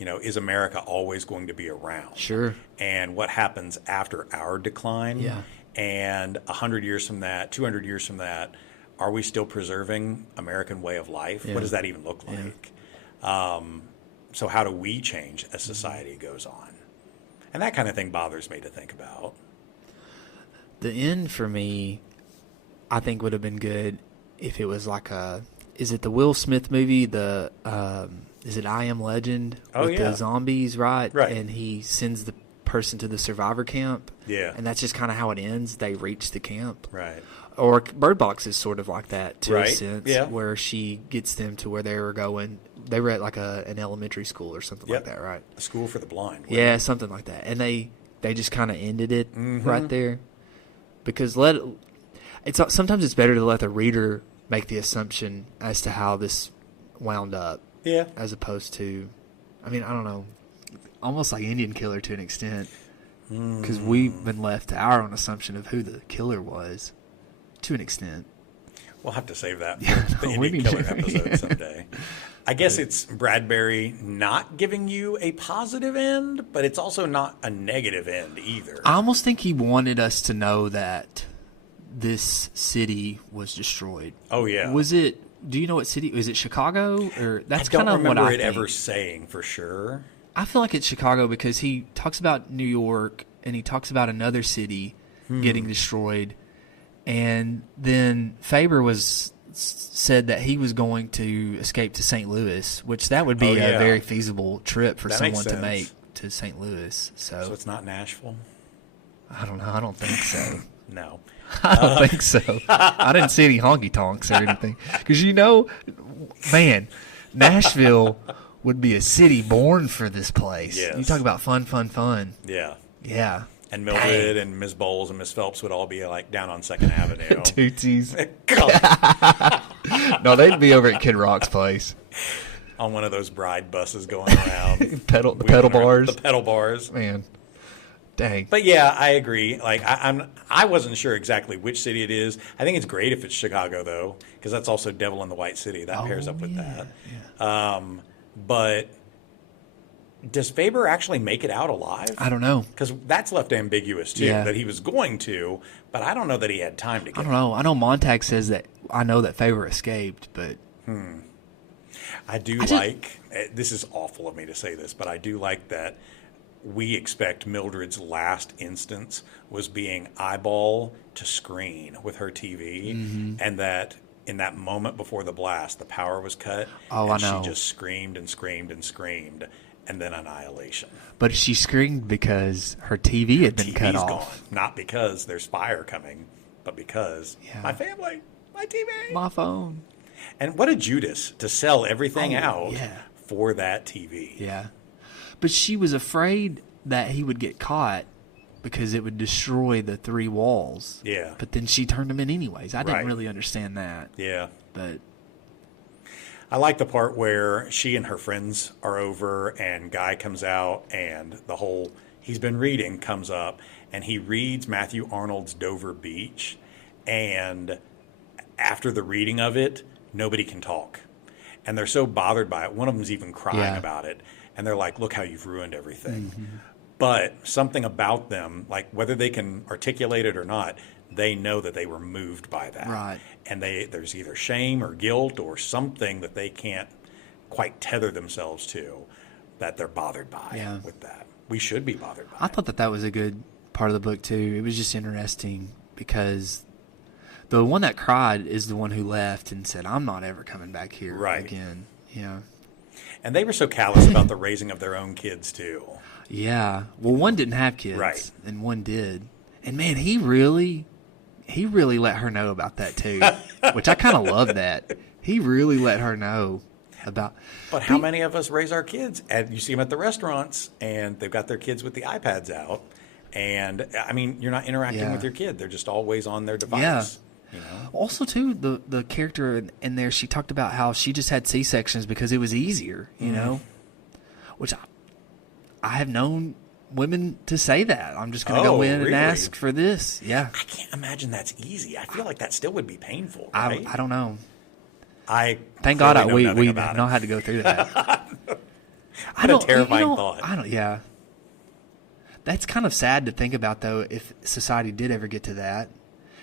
is America always going to be around? Sure. And what happens after our decline? Yeah. And 100 years from that, 200 years from that, are we still preserving American way of life? Yeah. What does that even look like? So how do we change as society goes on? And that kind of thing bothers me to think about. The end for me, I think would have been good if it was like is it the Will Smith movie, is it I Am Legend? Oh, with yeah. the zombies, right? Right. And he sends the person to the survivor camp. Yeah. And that's just kind of how it ends. They reach the camp. Right. Or Bird Box is sort of like that, to a Right. sense, Yeah. where she gets them to where they were going. They were at like an elementary school or something Yep. like that, right? A school for the blind. Yeah, something like that. And they just kind of ended it Mm-hmm. right there. Because sometimes it's better to let the reader make the assumption as to how this wound up, Yeah. as opposed to, I mean, I don't know, almost like Indian Killer to an extent. Because we've been left to our own assumption of who the killer was, to an extent. We'll have to save that for Yeah, the no, we Indian need Killer to. episode someday. I guess it's Bradbury not giving you a positive end, but it's also not a negative end either. I almost think he wanted us to know that this city was destroyed. Oh, yeah. Was it? Do you know what city? Is it Chicago? Or that's I don't kind of what remember I it think. ever saying for sure. I feel like it's Chicago because he talks about New York and he talks about another city getting destroyed, and then Faber said that he was going to escape to St. Louis, which that would be Oh, yeah. a very feasible trip for That makes someone to sense. make to St. Louis. So it's not Nashville? I don't know. I don't think so. No. I don't think so. I didn't see any honky tonks or anything. Because, man, Nashville would be a city born for this place. Yes. You talk about fun, fun, fun. Yeah. Yeah. And Mildred and Ms. Bowles and Ms. Phelps would all be like down on 2nd Avenue. Tootsies. God, No, they'd be over at Kid Rock's place. on one of those bride buses going around. The pedal wheeling around- bars. The pedal bars. Man. Dang. But yeah, I agree. Like I wasn't sure exactly which city it is. I think it's great if it's Chicago though, because that's also Devil in the White City. That pairs up with that. Yeah. But does Faber actually make it out alive? I don't know. Because that's left ambiguous too. Yeah. That he was going to, but I don't know that he had time to get. I don't know. I know Montag says that. I know that Faber escaped, but I do like. This is awful of me to say this, but I do like that. We expect Mildred's last instance was being eyeball to screen with her TV, and that in that moment before the blast, the power was cut. Oh, and I know. She just screamed and screamed and screamed, and then annihilation. But she screamed because her TV had been cut TV's off. gone, not because there's fire coming, but because my family, my TV, My phone. and what a Judas to sell everything out yeah. for that TV. Yeah. But she was afraid that he would get caught because it would destroy the 3 walls. Yeah. But then she turned him in anyways. I didn't Right. really understand that. Yeah. But I like the part where she and her friends are over and Guy comes out and the whole he's been reading comes up and he reads Matthew Arnold's Dover Beach, and after the reading of it, nobody can talk. And they're so bothered by it. One of them's even crying about it. And they're like, look how you've ruined everything. But something about them, like whether they can articulate it or not, they know that they were moved by that. Right. And there's either shame or guilt or something that they can't quite tether themselves to that they're bothered by with that. We should be bothered by I thought that was a good part of the book, too. It was just interesting because The one that cried is the one who left and said, "I'm not ever coming back here Right. again." Yeah. And they were so callous about the raising of their own kids, too. Yeah. Well, one didn't have kids, Right. and one did. And man, he really let her know about that too, which I kind of love that. He really let her know about. But how many of us raise our kids? And you see them at the restaurants, and they've got their kids with the iPads out. And, I mean, you're not interacting Yeah. with your kid. They're just always on their device. Yeah. You know? Also, too, the character in there, she talked about how she just had C-sections because it was easier, you know, which I have known women to say that. I'm just going to go in really? and ask for this. Yeah. I can't imagine that's easy. I feel like that still would be painful, right? I don't know. I Thank God clearly know we nothing have about not it. had to go through that. What a terrifying thought. Yeah. That's kind of sad to think about, though, if society did ever get to that.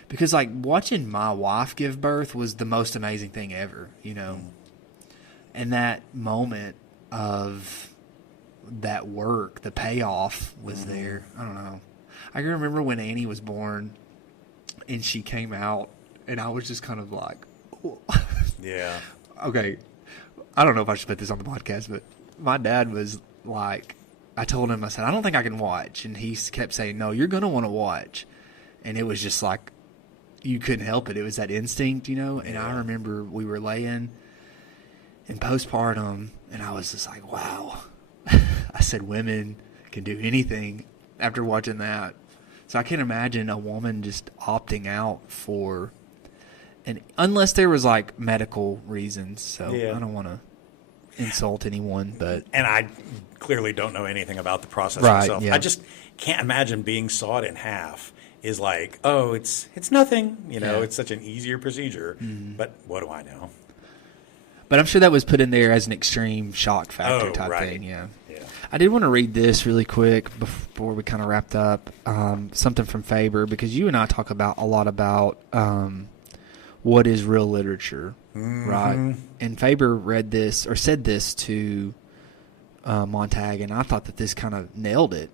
Because, like, watching my wife give birth was the most amazing thing ever, you know. And that moment of that work, the payoff was there. I don't know. I can remember when Annie was born and she came out, and I was just kind of like, Yeah. okay, I don't know if I should put this on the podcast, but my dad was like, I told him, I said, I don't think I can watch. And he kept saying, no, you're going to want to watch. And it was just like, you couldn't help it. It was that instinct, you know? And I remember we were laying in postpartum, and I was just like, wow. I said, women can do anything after watching that. So I can't imagine a woman just opting out for, and unless there was like medical reasons. So Yeah. I don't want to insult anyone, but And I clearly don't know anything about the process Right, myself. yeah. I just can't imagine being sawed in half is like, oh, it's nothing. You know, Yeah. it's such an easier procedure. But what do I know? I'm sure that was put in there as an extreme shock factor type right. thing. Yeah. Yeah. I did want to read this really quick before we kind of wrapped up. Something from Faber, because you and I talk about a lot about what is real literature, right? And Faber read this or said this to Montag, and I thought that this kind of nailed it.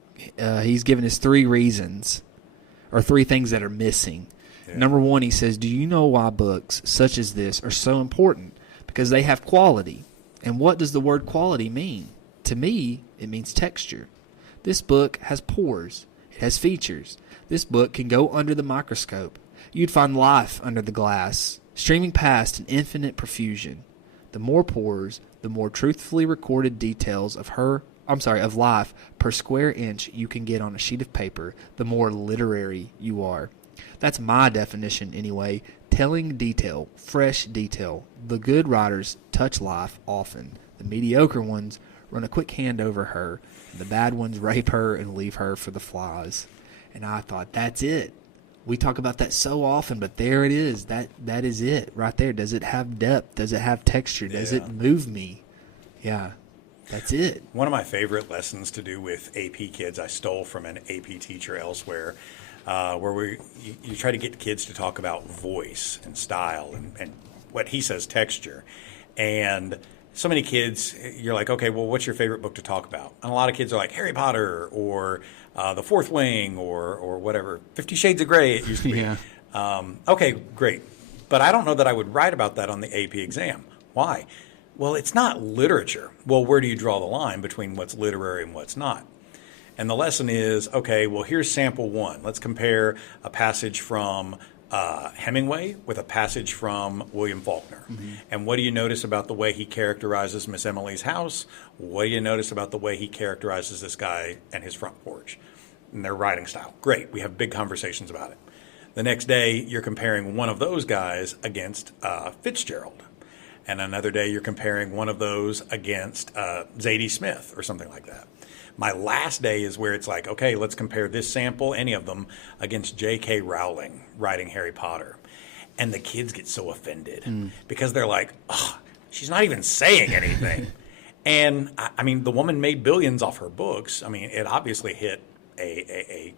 He's given us 3 reasons or 3 things that are missing. Yeah. Number 1, he says, do you know why books such as this are so important? Because they have quality. And what does the word quality mean? To me, it means texture. This book has pores. It has features. This book can go under the microscope. You'd find life under the glass, streaming past in infinite profusion. The more pores, the more truthfully recorded details of life per square inch you can get on a sheet of paper, the more literary you are. That's my definition anyway. Telling detail, fresh detail. The good writers touch life often. The mediocre ones run a quick hand over her. And the bad ones rape her and leave her for the flies. And I thought, that's it. We talk about that so often, but there it is. That is it right there. Does it have depth? Does it have texture? Does it move me? Yeah, that's it. One of my favorite lessons to do with AP kids I stole from an AP teacher elsewhere, where you try to get kids to talk about voice and style and what he says texture. And so many kids, you're like, okay, well, what's your favorite book to talk about? And a lot of kids are like Harry Potter or The Fourth Wing or whatever, 50 Shades of Grey it used to be. Yeah. Okay, great. But I don't know that I would write about that on the AP exam. Why? Well, it's not literature. Well, where do you draw the line between what's literary and what's not? And the lesson is, okay, well, here's sample 1. Let's compare a passage from Hemingway with a passage from William Faulkner. And what do you notice about the way he characterizes Miss Emily's house? What do you notice about the way he characterizes this guy and his front porch and their writing style? Great. We have big conversations about it. The next day, you're comparing one of those guys against Fitzgerald. And another day, you're comparing one of those against Zadie Smith or something like that. My last day is where it's like, okay, let's compare this sample, any of them, against J.K. Rowling writing Harry Potter. And the kids get so offended because they're like, oh, she's not even saying anything. And, I mean, the woman made billions off her books. I mean, it obviously hit a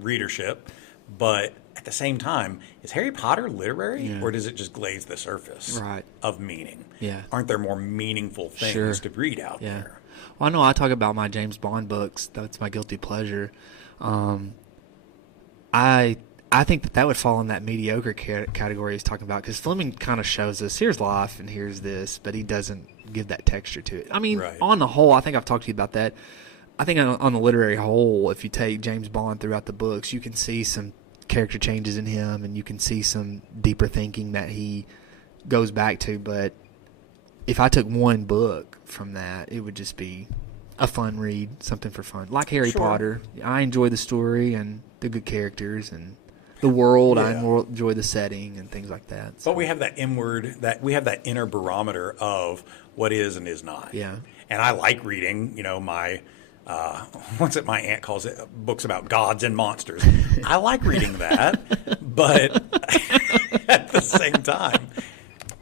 readership. But at the same time, is Harry Potter literary or does it just glaze the surface of meaning? Yeah. Aren't there more meaningful things to read out there? Well, I know I talk about my James Bond books. That's my guilty pleasure. I I think that would fall in that mediocre category he's talking about, because Fleming kind of shows us, here's life and here's this, but he doesn't give that texture to it. I mean, on the whole, I think I've talked to you about that. I think on the literary whole, if you take James Bond throughout the books, you can see some character changes in him, and you can see some deeper thinking that he goes back to. But if I took one book from that, it would just be a fun read, something for fun. Like Harry Potter. I enjoy the story and the good characters and the world. I enjoy the setting and things like that. So. But we have that inner barometer of what is and is not. Yeah. And I like reading, my my aunt calls it, books about gods and monsters. I like reading that, but at the same time,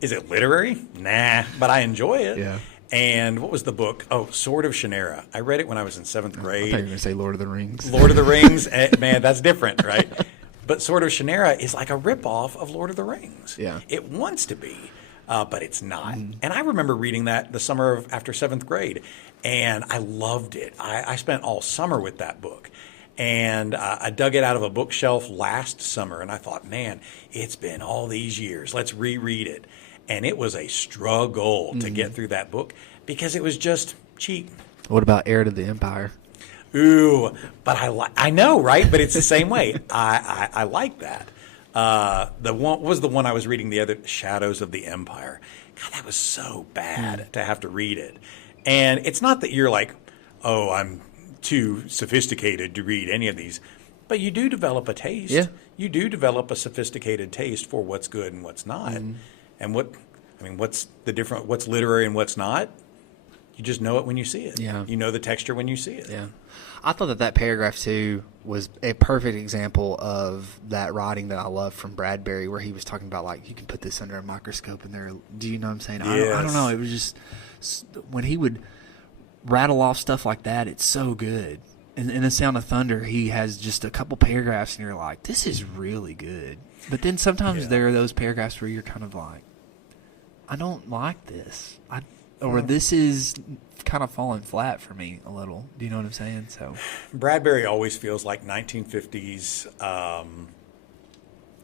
is it literary? Nah, but I enjoy it. Yeah. And what was the book? Oh, Sword of Shannara. I read it when I was in 7th grade. I thought you were going to say Lord of the Rings. Lord of the Rings, man, that's different, right? But Sword of Shannara is like a ripoff of Lord of the Rings. Yeah. It wants to be, but it's not. And I remember reading that the summer after 7th grade, and I loved it. I spent all summer with that book. And I dug it out of a bookshelf last summer, and I thought, man, it's been all these years. Let's reread it. And it was a struggle to get through that book because it was just cheap. What about Heir to the Empire? Ooh, but I know, right? But it's the same way. I like that. The one I was reading the other, Shadows of the Empire. God, that was so bad to have to read it. And it's not that you're like, oh, I'm too sophisticated to read any of these, but you do develop a taste. Yeah. You do develop a sophisticated taste for what's good and what's not. And what's the different? What's literary and what's not? You just know it when you see it. Yeah. You know the texture when you see it. Yeah. I thought that paragraph, too, was a perfect example of that writing that I love from Bradbury, where he was talking about, like, you can put this under a microscope and there. Do you know what I'm saying? Yes. I don't know. It was just, when he would rattle off stuff like that, it's so good. In The Sound of Thunder, he has just a couple paragraphs, and you're like, this is really good. But then sometimes there are those paragraphs where you're kind of like, I don't like this. This is kind of falling flat for me a little. Do you know what I'm saying? So Bradbury always feels like 1950s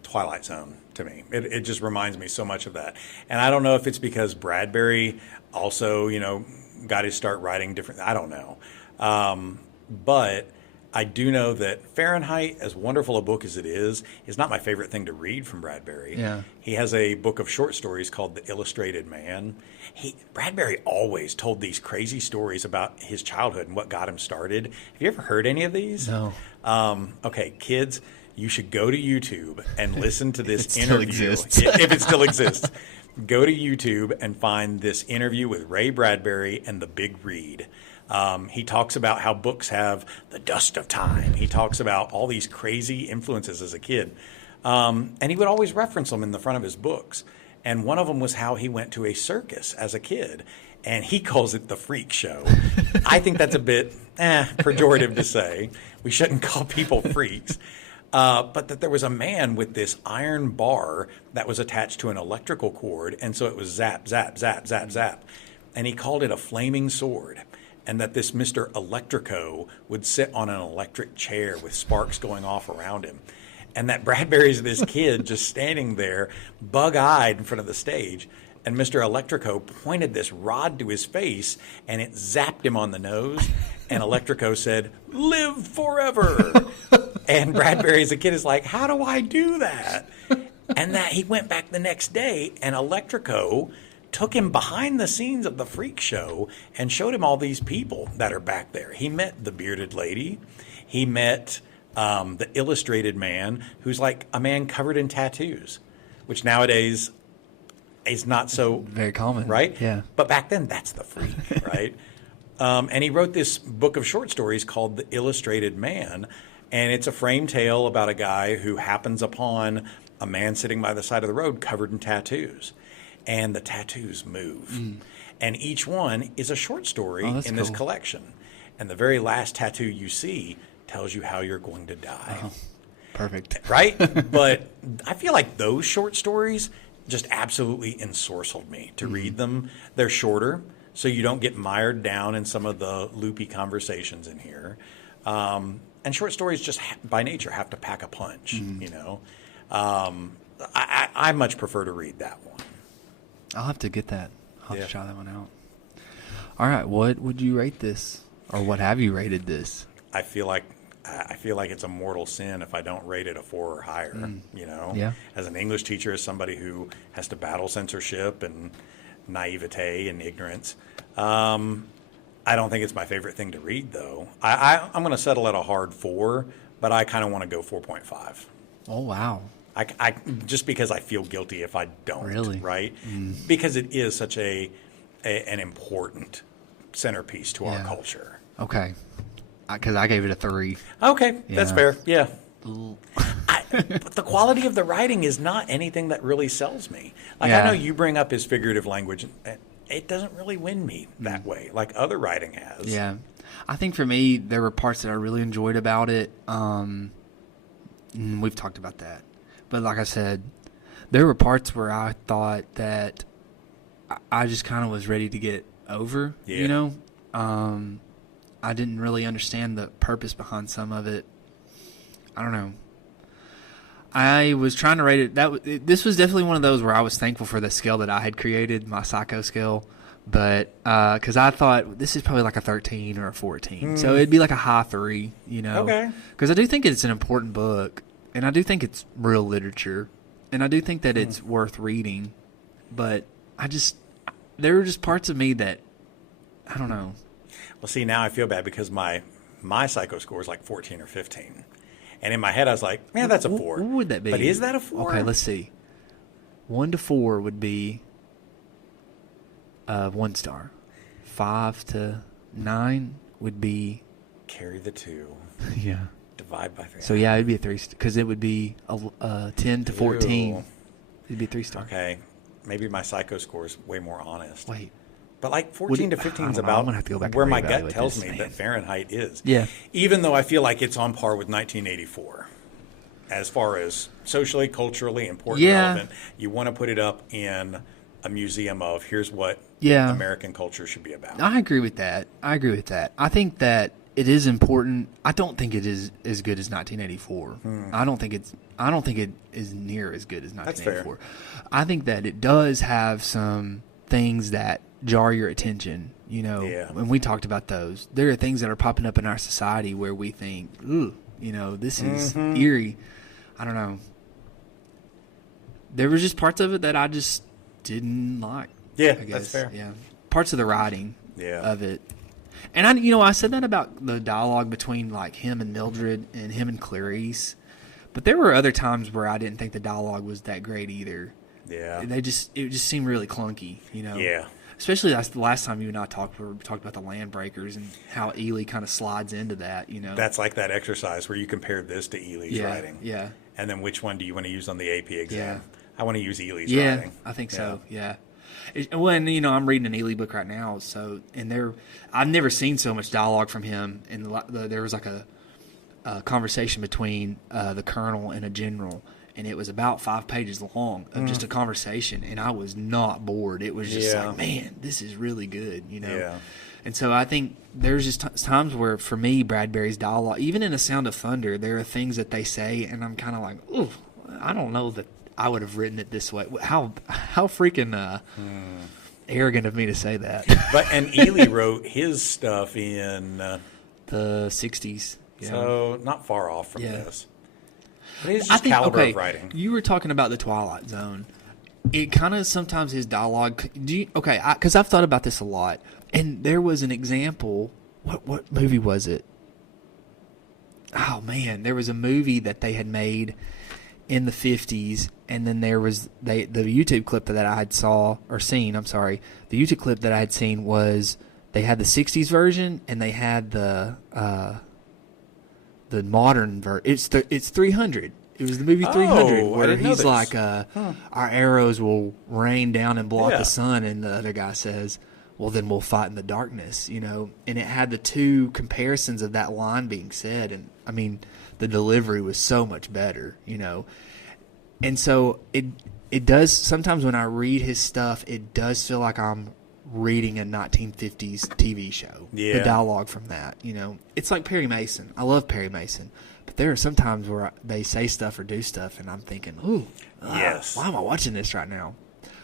Twilight Zone to me. It just reminds me so much of that. And I don't know if it's because Bradbury also, got his start writing different. I don't know. But I do know that Fahrenheit, as wonderful a book as it is not my favorite thing to read from Bradbury. Yeah. He has a book of short stories called The Illustrated Man. Bradbury always told these crazy stories about his childhood and what got him started. Have you ever heard any of these? No. Okay, kids, you should go to YouTube and listen to this It still interview. exists. If it still exists. Go to YouTube and find this interview with Ray Bradbury and the Big Read. He talks about how books have the dust of time. He talks about all these crazy influences as a kid. And he would always reference them in the front of his books. And one of them was how he went to a circus as a kid. And he calls it the freak show. I think that's a bit pejorative to say. We shouldn't call people freaks. But that there was a man with this iron bar that was attached to an electrical cord. And so it was zap, zap, zap, zap, zap. And he called it a flaming sword. And that this Mr. Electrico would sit on an electric chair with sparks going off around him. And that Bradbury's this kid just standing there, bug-eyed in front of the stage. And Mr. Electrico pointed this rod to his face, and it zapped him on the nose. And Electrico said, "Live forever." And Bradbury as a kid is like, how do I do that? And that he went back the next day, and Electrico took him behind the scenes of the freak show and showed him all these people that are back there. He met the bearded lady. He met the illustrated man, who's like a man covered in tattoos, which nowadays is not so very common, right? Yeah. But back then, that's the freak, right? And he wrote this book of short stories called The Illustrated Man, and it's a frame tale about a guy who happens upon a man sitting by the side of the road covered in tattoos. And the tattoos move. And each one is a short story in this collection. And the very last tattoo you see tells you how you're going to die. Perfect. Right? But I feel like those short stories just absolutely ensorcelled me to read them. They're shorter, so you don't get mired down in some of the loopy conversations in here. And short stories just by nature have to pack a punch, you know. I much prefer to read that one. I'll have to get that. I'll have to try that one out. All right, what would you rate this? Or what have you rated this? I feel like it's a mortal sin if I don't rate it a 4 or higher, you know. Yeah. As an English teacher, as somebody who has to battle censorship and naivete and ignorance, I don't think it's my favorite thing to read, though. I'm going to settle at a hard 4, but I kind of want to go 4.5. Oh, wow. I just because I feel guilty if I don't, Really? right? Because it is such an important centerpiece to our culture. Okay. Because I gave it a 3. Okay, that's Yeah. fair. Yeah. But the quality of the writing is not anything that really sells me. Like, I Yeah. know you bring up his figurative language. It doesn't really win me that way, like other writing has. Yeah. I think for me, there were parts that I really enjoyed about it. We've talked about that. But like I said, there were parts where I thought that I just kind of was ready to get over, you know? I didn't really understand the purpose behind some of it. I don't know. I was trying to rate it. This was definitely one of those where I was thankful for the scale that I had created, my psycho scale. But because I thought this is probably like a 13 or a 14. So it'd be like a high 3, you know? Okay. Because I do think it's an important book. And I do think it's real literature. And I do think that it's worth reading. But there were just parts of me that, I don't know. Well, see, now I feel bad because my psycho score is like 14 or 15. And in my head, I was like, man, that's a 4. What would that be? But is that a 4? Okay, let's see. 1 to 4 would be 1 star. 5 to 9 would be... Carry the 2. Yeah. Divide by 3. So, yeah, it'd be a 3 because it would be 10 to 14. Ew. It'd be 3 star. Okay. Maybe my psycho score is way more honest. Wait. But like 14 to 15 is I don't know. I'm about gonna have to go back and where my reevaluate gut tells this, me man. that Fahrenheit is. Yeah. Even though I feel like it's on par with 1984 as far as socially, culturally important, relevant. You want to put it up in a museum of here's what American culture should be about. I agree with that. I think that it is important. I don't think it is as good as 1984. I don't think it is near as good as 1984. That's fair. I think that it does have some things that jar your attention, you know. Yeah. And we talked about those. There are things that are popping up in our society where we think, ooh, you know, this is eerie. I don't know. There was just parts of it that I just didn't like. Yeah, I guess. that's fair. Yeah. Parts of the writing of it. And I said that about the dialogue between like him and Mildred and him and Clarice. But there were other times where I didn't think the dialogue was that great either. Yeah. It just seemed really clunky, you know. Yeah. Especially the last time you and I talked, we talked about the land breakers and how Eerily kind of slides into that, you know. That's like that exercise where you compared this to Eerly's writing. Yeah. And then which one do you want to use on the AP exam? Yeah. I want to use Eerly's Yeah, writing. I think so. Yeah. When I'm reading an Eerily book right now, so I've never seen so much dialogue from him. And there was like a conversation between the colonel and a general, and it was about 5 pages long of just a conversation, and I was not bored. It was just like, man, this is really good, you know. Yeah. And so I think there's just times where, for me, Bradbury's dialogue, even in A Sound of Thunder, there are things that they say, and I'm kind of like, ooh, I don't know that I would have written it this way. How freaking arrogant of me to say that. And Eerily wrote his stuff in the 60s. Yeah. So not far off from this. But it's I just think, caliber okay, of writing. You were talking about the Twilight Zone. It kind of sometimes his dialogue. Because I've thought about this a lot, and there was an example. What movie was it? Oh man, there was a movie that they had made in the 50s, and then there was the YouTube clip that I had seen. I'm sorry, the YouTube clip that I had seen was they had the 60s version and they had the modern version. It's 300. It was the movie 300 where he's like, our arrows will rain down and blot the sun, and the other guy says, well, then we'll fight in the darkness, you know. And it had the two comparisons of that line being said, and I mean, the delivery was so much better, you know. And so it does, sometimes when I read his stuff, it does feel like I'm reading a 1950s TV show. Yeah. The dialogue from that, it's like Perry Mason. I love Perry Mason, but there are some times where they say stuff or do stuff, and I'm thinking, ooh, yes, why am I watching this right now?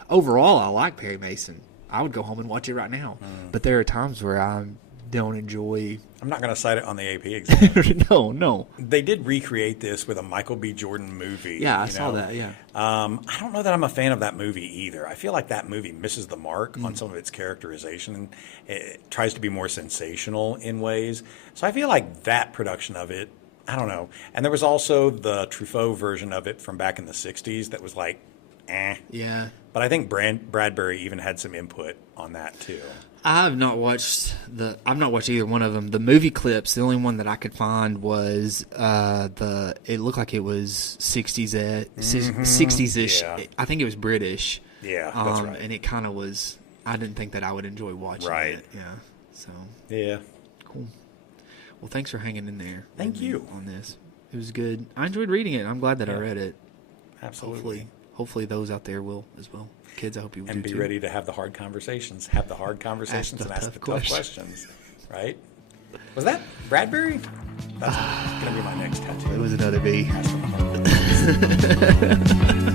Overall, I like Perry Mason. I would go home and watch it right now. But there are times where I don't enjoy. I'm not going to cite it on the AP exam. No. They did recreate this with a Michael B. Jordan movie. Yeah, I saw that, yeah. I don't know that I'm a fan of that movie either. I feel like that movie misses the mark on some of its characterization. It tries to be more sensational in ways. So I feel like that production of it, I don't know. And there was also the Truffaut version of it from back in the 60s that was like, eh. Yeah. But I think Bradbury even had some input on that too. I've not watched either one of them. The movie clips, the only one that I could find was it looked like it was 60s-ish. Yeah. I think it was British. Yeah, that's right. And it kind of was, I didn't think that I would enjoy watching Right. it. Yeah. So, Yeah. cool. Well, thanks for hanging in there. Thank you. On this. It was good. I enjoyed reading it. I'm glad that I read it. Absolutely. Hopefully those out there will as well. Kids, I hope you will And do be too. ready to have the hard conversations. Have the hard conversations and ask the tough questions. Right? Was that Bradbury? That's going to be my next tattoo. It was another B. Ask them the hard questions.